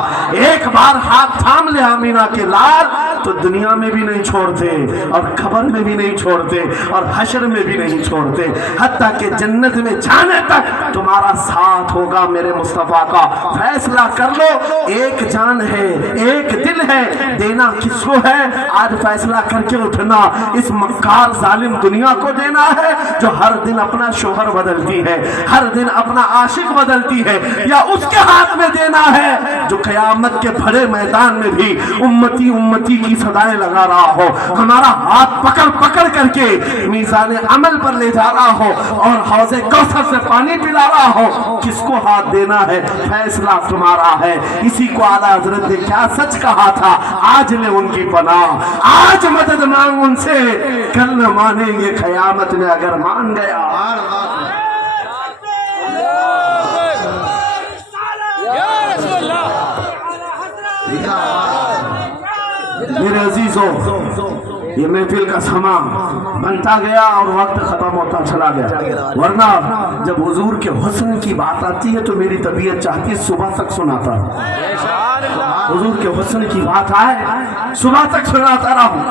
एक बार हाथ थाम ले आमीना के लाल, तो दुनिया में भी नहीं छोड़ते, और खबर में भी नहीं छोड़ते, और हशर में भी नहीं छोड़ते, हत्ता कि जन्नत में जाने तक तुम्हारा साथ होगा मेरे मुस्तफा का। फैसला कर लो, एक जान है, एक दिल है, देना किसको है, आज फैसला करके उठना, इस मक्कार जालिम दुनिया को देना है जो हर दिन अपना शोहर बदलती है, हर दिन अपना आशिक बदलती है, या उसके हाथ में देना है जो कयामत के भरे मैदान में भी उम्मती उम्मती की सदाएं लगा रहा हो, हमारा हाथ पकड़ पकड़ करके मीज़ान अमल पर ले जा रहा हो, और हौज़े कौसर से पानी पिला रहा हो। किसको हाथ देना है, फैसला तुम्हारा है। इसी को आला हजरत ने क्या सच कहा था, आज ले उनकी पनाह, आज मदद मांग उनसे, कल न मानेंगे कयामत में अगर मान गया। मेरे अजीजों, ये महफिल का समा बनता गया और वक्त खत्म होता चला गया, वरना जब हुजूर के हुस्न की बात आती है तो मेरी तबीयत चाहती है सुबह तक सुनाता रहूं, हुजूर के हुस्न की बात आए सुबह तक सुनाता रहूं,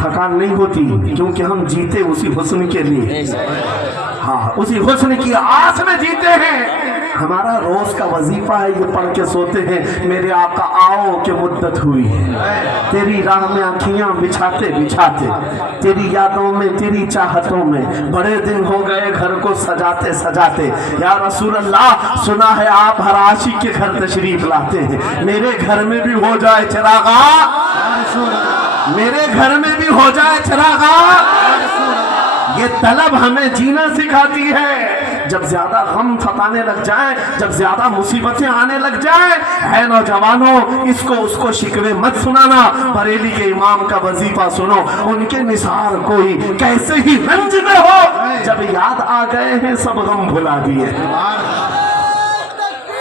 थकान नहीं होती, क्योंकि हम जीते उसी हुस्न के लिए, हाँ उसी हुस्न की आस में जीते हैं। हमारा रोज का वजीफा है, ये पढ़ के सोते हैं, मेरे आका आओ के मुद्दत हुई है, तेरी राह में आँखियाँ बिछाते बिछाते, तेरी यादों में, तेरी चाहतों में, बड़े दिन हो गए घर को सजाते सजाते। या रसूल अल्लाह, सुना है आप हर आशिक के घर तशरीफ लाते हैं, मेरे घर में भी हो जाए चिरागा, मेरे घर में भी हो जाए चिरागा। ये तलब हमें जीना सिखाती है। जब ज्यादा गम सताने लग जाए, जब ज्यादा मुसीबतें आने लग जाए, है नौजवानों, इसको उसको शिकवे मत सुनाना, बरेली के इमाम का वजीफा सुनो, उनके निसार कोई कैसे ही रंज में हो, जब याद आ गए हैं सब गम भुला दिए,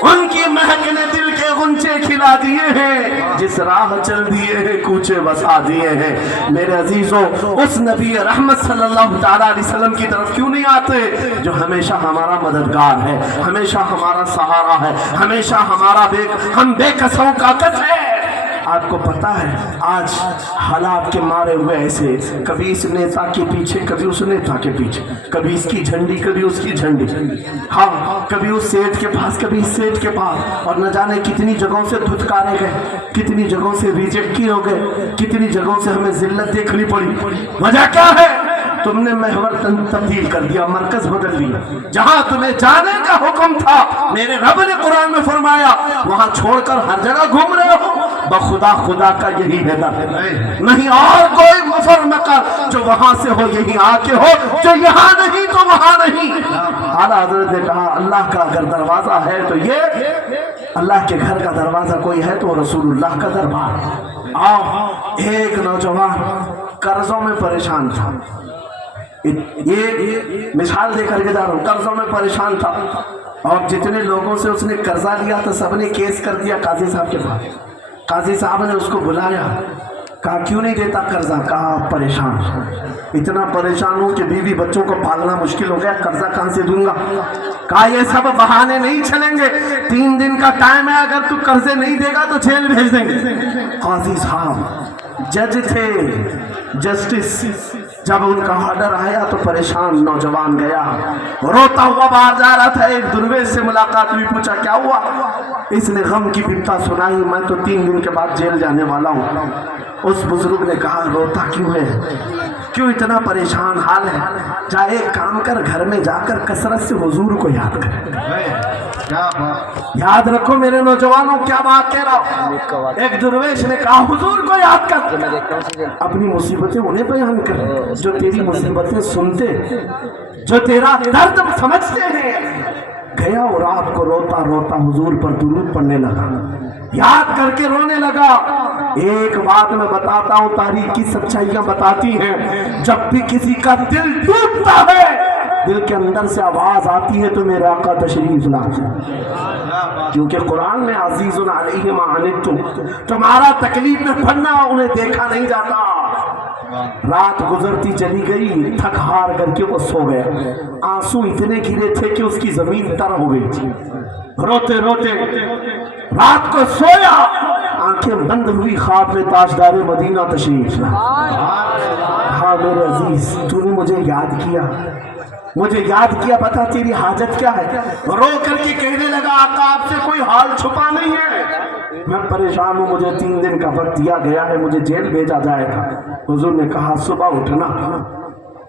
उनकी महक ने दिल के गुंचे खिला दिए हैं, जिस राह चल दिए हैं कूचे बसा दिए हैं। मेरे अजीजों, उस नबी रहमत सल्लल्लाहु तआला अलैहि वसल्लम की तरफ क्यों नहीं आते जो हमेशा हमारा मददगार है, हमेशा हमारा सहारा है, हमेशा हमारा हम बेकसों का कस है। आपको पता है आज हालात के मारे हुए ऐसे, कभी इस नेता के पीछे, कभी उस नेता के पीछे, कभी इसकी झंडी कभी उसकी झंडी, हाँ कभी उस सेठ के पास कभी इस सेठ के पास, और न जाने कितनी जगहों से धुतकारे गए, कितनी जगहों से रिजेक्ट किए हो गए, कितनी जगहों से हमें जिल्लत देखनी पड़ी। वजह क्या है? तुमने महवर तब्दील कर दिया, मरकज बदल दिया। जहां तुम्हें जाने का हुक्म था, मेरे रब ने कुरान में फरमाया, वहां छोड़कर हर जगह घूम रहे हो। बखुदा खुदा का यही है दर, नहीं और कोई गुफर न कर जो वहां से हो यही आके हो, जो यहाँ नहीं तो वहां नहीं। आला हजरत ने कहा अल्लाह का अगर दरवाजा है तो ये अल्लाह के घर का दरवाजा कोई है तो रसूलुल्लाह का दरबार। आओ, एक नौजवान कर्जों में परेशान था, ये मिसाल देकर के जा रहा हूँ, कर्जों में परेशान था और जितने लोगों से उसने कर्जा लिया तो सबने केस कर दिया काजी साहब के पास। काजी साहब ने उसको बुलाया, कहा क्यों नहीं देता कर्जा? कहा परेशान, इतना परेशान हूँ कि बीवी बच्चों को पालना मुश्किल हो गया, कर्जा कहाँ से दूंगा? कहा ये सब बहाने नहीं चलेंगे, 3 दिन का टाइम है, अगर तू कर्जे नहीं देगा तो जेल भेज देंगे। काजी साहब जज थे, जस्टिस, जब उनका ऑर्डर आया तो परेशान नौजवान गया, रोता हुआ बाहर जा रहा था। एक दुर्वेश से मुलाकात हुई, पूछा क्या हुआ? इसने गम की बिपता सुनाई, मैं तो 3 दिन के बाद जेल जाने वाला हूँ। उस बुजुर्ग ने कहा रोता क्यों है, क्यों इतना परेशान हाल है? जा एक काम कर, घर में जाकर कसरत से हुजूर को याद कर। याद रखो मेरे नौजवानों, क्या बात कह रहा हूँ। एक दुर्वेश ने कहा हुजूर को याद कर, अपनी मुसीबतें उन्हें बयान कर जो तेरी मुसीबतें सुनते, जो तेरा दर्द समझते हैं। गया और रात को रोता रोता हुजूर पर दुरूद पढ़ने लगा, याद करके रोने लगा। एक बात मैं बताता हूँ, तारीख की सच्चाइयां बताती हैं, जब भी किसी का दिल टूटता है, दिल के अंदर से आवाज आती है तो मेरे आका तशरीफ लाए, क्योंकि कुरान में अजीजुन अलैहि मा अनित्तुम, तुम्हारा तकलीफ में पड़ना उन्हें देखा नहीं जाता। रात गुजरती चली गई, थक हार करके वो सो गया। आंसू इतने गिरे थे कि उसकी जमीन तर हो गई थी। रोते रोते रात को सोया, आंखें बंद हुई, ख्वाब में ताजदार मदीना तशरीफ लाए। हाँ मेरे अजीज, तूने मुझे याद किया, मुझे याद किया, बता तेरी हाजत क्या है? रो करके कहने लगा आका आपसे कोई हाल छुपा नहीं है, मैं परेशान हूँ, मुझे 3 दिन का वक्त दिया गया है, मुझे जेल भेजा जाएगा। हुजूर ने कहा सुबह उठना,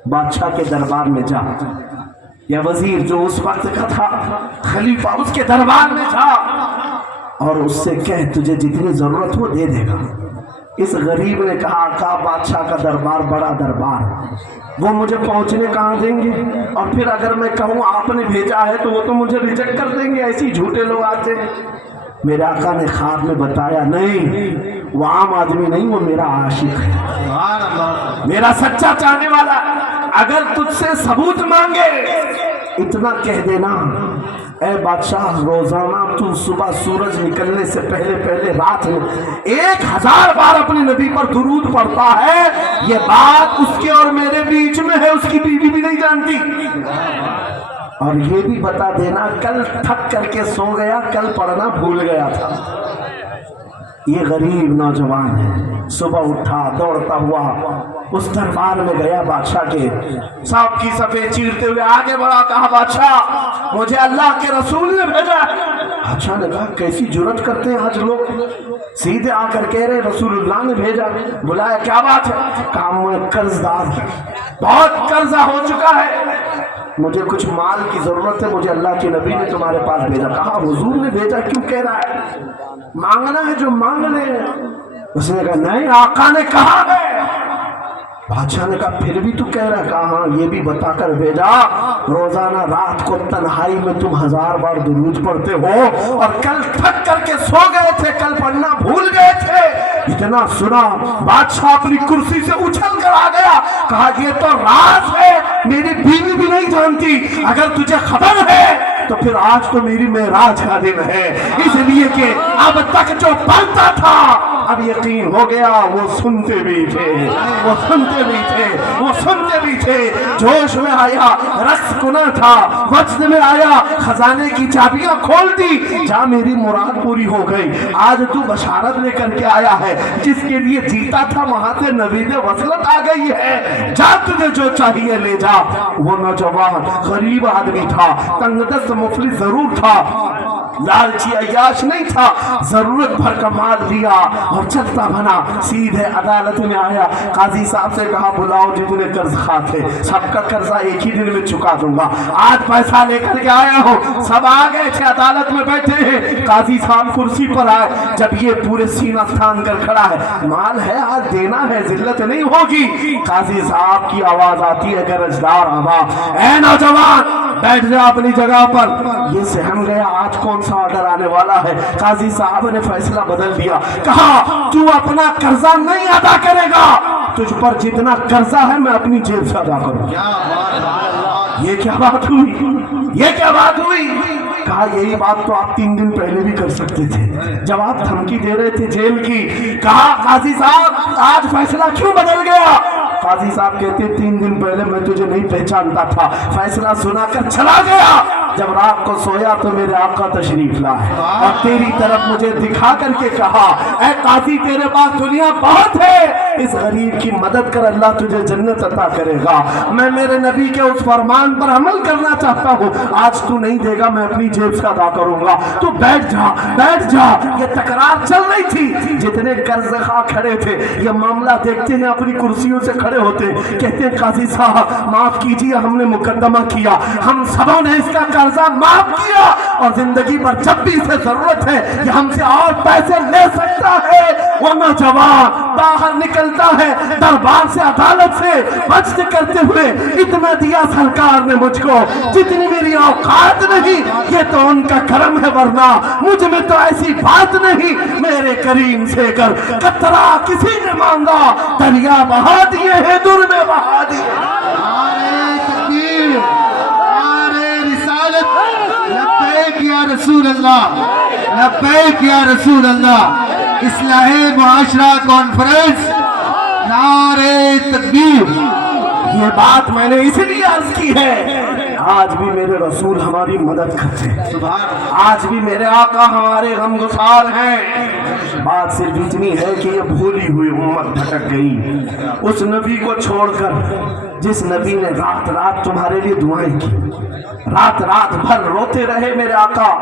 बादशाह के दरबार में जा, या वजीर जो उस वक्त का था खलीफा, उसके दरबार में जा और उससे कह तुझे जितनी जरूरत हो दे देगा। इस गरीब ने कहा आका बादशाह का दरबार बड़ा दरबार, वो मुझे पहुंचने कहाँ देंगे, और फिर अगर मैं कहूँ आपने भेजा है तो वो तो मुझे रिजेक्ट कर देंगे, ऐसे झूठे लोग आते हैं। मेरे आका ने ख्वाब में बताया नहीं, वो आम आदमी नहीं, वो मेरा आशिक है, मेरा सच्चा चाहने वाला। अगर तुझसे सबूत मांगे इतना कह देना, ऐ बादशाह रोजाना तू सुबह सूरज निकलने से पहले पहले रात में 1000 बार अपने नबी पर दुरूद पढ़ता है, ये बात उसके और मेरे बीच में है, उसकी बीवी भी नहीं जानती। और ये भी बता देना कल थक करके सो गया, कल पढ़ना भूल गया था। ये गरीब नौजवान है, सुबह उठा दौड़ता हुआ उस दरबार में गया, बादशाह के सांप की सफेद चीरते हुए आगे बढ़ा, कहा बादशाह मुझे अल्लाह के रसूल ने भेजा। बादशाह ने कहा कैसी जुर्रत करते हैं आज लोग, सीधे आकर कह रहे रसूलुल्लाह ने भेजा। बुलाया क्या बात है? काम में कर्जदार, बहुत कर्जा हो चुका है, मुझे कुछ माल की जरूरत है, मुझे अल्लाह के नबी ने तुम्हारे पास भेजा। कहा हुजूर ने भेजा, क्यों कह रहा है? मांगना है जो मांग ले। उसने कहा नहीं, आका ने कहा है। बादशाह ने कहा फिर भी तू कह रहा है? कहा हाँ, ये भी बताकर भेजा रोजाना रात को तन्हाई में तुम 1000 बार दुरूद पढ़ते हो, और कल थक करके सो गए थे, कल पढ़ना भूल गए थे। इतना सुना बादशाह अपनी कुर्सी से उछल कर आ गया, कहा ये तो राज है, मेरी बीवी भी नहीं जानती, अगर तुझे खबर है तो फिर आज तो मेरी मेराज का दिन है, इसलिए कि अब तक जो पढ़ता था अब यकीन हो गया वो सुनते भी थे, वो सुनते भी थे, वो सुनते भी थे। जोश में आया, रक्स गुना था, वजन में आया, खजाने की चाबियां खोल दी, जा मेरी मुराद पूरी हो गई। आज तू बशारत लेकर के आया है, जिसके लिए जीता था वहां से नबी ने वसलत आ गई है, जा तुझे जो चाहिए ले जा। वो नौजवान गरीब आदमी था, तंगदस्त मुफलिस जरूर था, लालची अय्याश नहीं था, जरूरत भर का माल लिया और चलता बना। सीधे अदालत में आया, काजी साहब से कहा बुलाओ जितने कर्ज खा थे, सबका कर्जा एक ही दिन में चुका दूंगा। आज पैसा लेकर के आया हो। सब आ गए थे, अदालत में बैठे हैं। काजी साहब कुर्सी पर आए, जब ये पूरे सीना थान कर खड़ा है, माल है आज देना है, जिल्लत नहीं होगी। काजी साहब की आवाज आती है, गरजदार आवाज, ऐ नौजवान बैठ जा अपनी जगह पर। ये सहम गया, आज कौन सा ऑर्डर आने वाला है। काजी साहब ने फैसला बदल दिया, कहा तू अपना कर्जा नहीं अदा करेगा, तुझ पर जितना कर्जा है मैं अपनी जेब से अदा करूंगा। ये क्या बात हुई, ये क्या बात हुई। कहा यही बात तो आप 3 दिन पहले भी कर सकते थे, जब आप धमकी दे रहे थे जेल की। कहा काजी साहब आज फैसला क्यों बदल गया। काजी साहब कहते 3 दिन पहले मैं तुझे नहीं पहचानता था, फैसला सुनाकर चला गया। जब रात को सोया तो मेरे आका तशरीफ लाए और तेरी तरफ मुझे दिखा करके कहा, ऐ काजी तेरे पास दुनिया बहुत है, इस गरीब की मदद कर, अल्लाह तुझे जन्नत अता करेगा। मैं मेरे नबी के उस फरमान पर अमल करना चाहता हूँ, आज तू नहीं देगा मैं अपनी जेब से अदा करूंगा। तू बैठ जा, बैठ जा। ये तकरार चल रही थी, जितने कर्जखा खड़े थे ये मामला देखते हैं अपनी कुर्सियों से खड़े होते, कहते हैं काजी साहब माफ कीजिए, हमने मुकदमा किया, हम सबों ने इसका कर्जा माफ किया और जिंदगी भर जब भी इसे जरूरत है ये हमसे और पैसे ले सकता है। वो नौजवान बाहर निकलता है दरबार से, अदालत से बचते करते हुए, इतना दिया सरकार ने मुझको जितनी मेरी औकात नहीं, ये तो उनका करम है, वरना मुझ में तो ऐसी बात नहीं। मेरे करीम से कर कतरा किसी ने मांगा, दरिया बहा दिए हैं, दूर में बहा दिए। नारे तकबीर, नारे रिसालत, लब्बैक या रसूल अल्लाह, लब्बैक या रसूल अल्लाह। इस्लाहे मुआशरा कॉन्फ्रेंस, नारे तकबीर। ये बात मैंने इसलिए अर्ज की है, आज भी मेरे रसूल हमारी मदद करते हैं, आज भी मेरे आका हमारे गमगुसार हैं। बात सिर्फ इतनी है कि ये भूली हुई उम्मत भटक गई उस नबी को छोड़कर, जिस नबी ने रात रात तुम्हारे लिए दुआएं की, रात रात भर रोते रहे मेरे आका।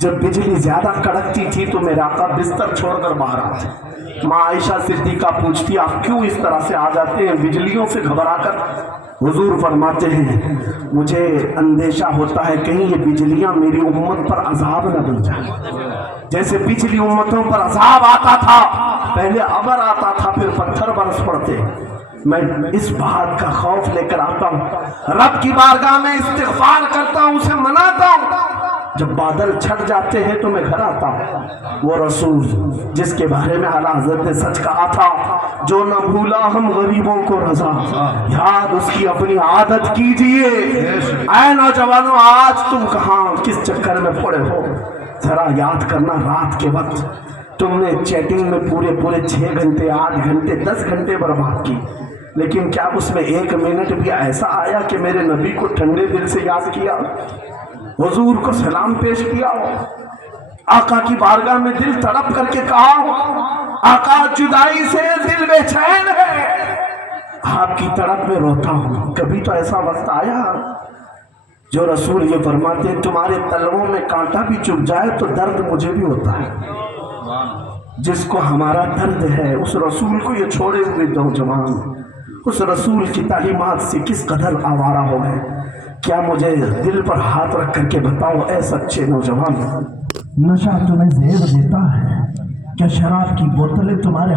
जब बिजली ज्यादा कड़कती थी तो मेरे आका बिस्तर छोड़कर बाहर आते। माँ आयशा सिद्दीका पूछती आप क्यों इस तरह से आ जाते हैं बिजलियों से घबराकर। हुजूर फरमाते हैं मुझे अंदेशा होता है कहीं ये बिजलियां मेरी उम्मत पर अजाब न बन जाए। जैसे पिछली उम्मतों पर अजाब आता था, पहले अबर आता था फिर पत्थर बरस पड़ते, मैं इस बात का खौफ लेकर आता हूँ, रब की बारगाह में इस्तिग़फ़ार करता हूँ, उसे मनाता हूँ। जब बादल छट जाते हैं तो मैं घर आता हूँ। वो रसूल जिसके बारे में आला हज़रत ने सच कहा था, जो न भूला हम गरीबों को रजा, याद उसकी अपनी आदत कीजिए। ऐ नौजवानों आज तुम कहाँ किस चक्कर में पड़े हो, जरा याद करना रात के वक्त तुमने चैटिंग में पूरे 6 घंटे 8 घंटे 10 घंटे बर्बाद की, लेकिन क्या उसमें 1 मिनट भी ऐसा आया कि मेरे नबी को ठंडे दिल से याद किया, हुजूर को सलाम पेश किया हो, आका की बारगाह में दिल तड़प करके कहा हो, आका जुदाई से दिल बेचैन है, आपकी तड़प में रोता हूँ। कभी तो ऐसा वक्त आया जो रसूल ये फरमाते हैं तुम्हारे तलवों में कांटा भी चुभ जाए तो दर्द मुझे भी होता है। जिसको हमारा दर्द है उस रसूल को ये छोड़े हुए नौजवान उस रसूल की तालीमात से किस कदर आवारा हो गए। क्या मुझे दिल पर हाथ रख करके बताओ ऐ सच्चे नौजवान, नशा तुम्हें ज़ेब देता है क्या? शराब की बोतलें तुम्हारे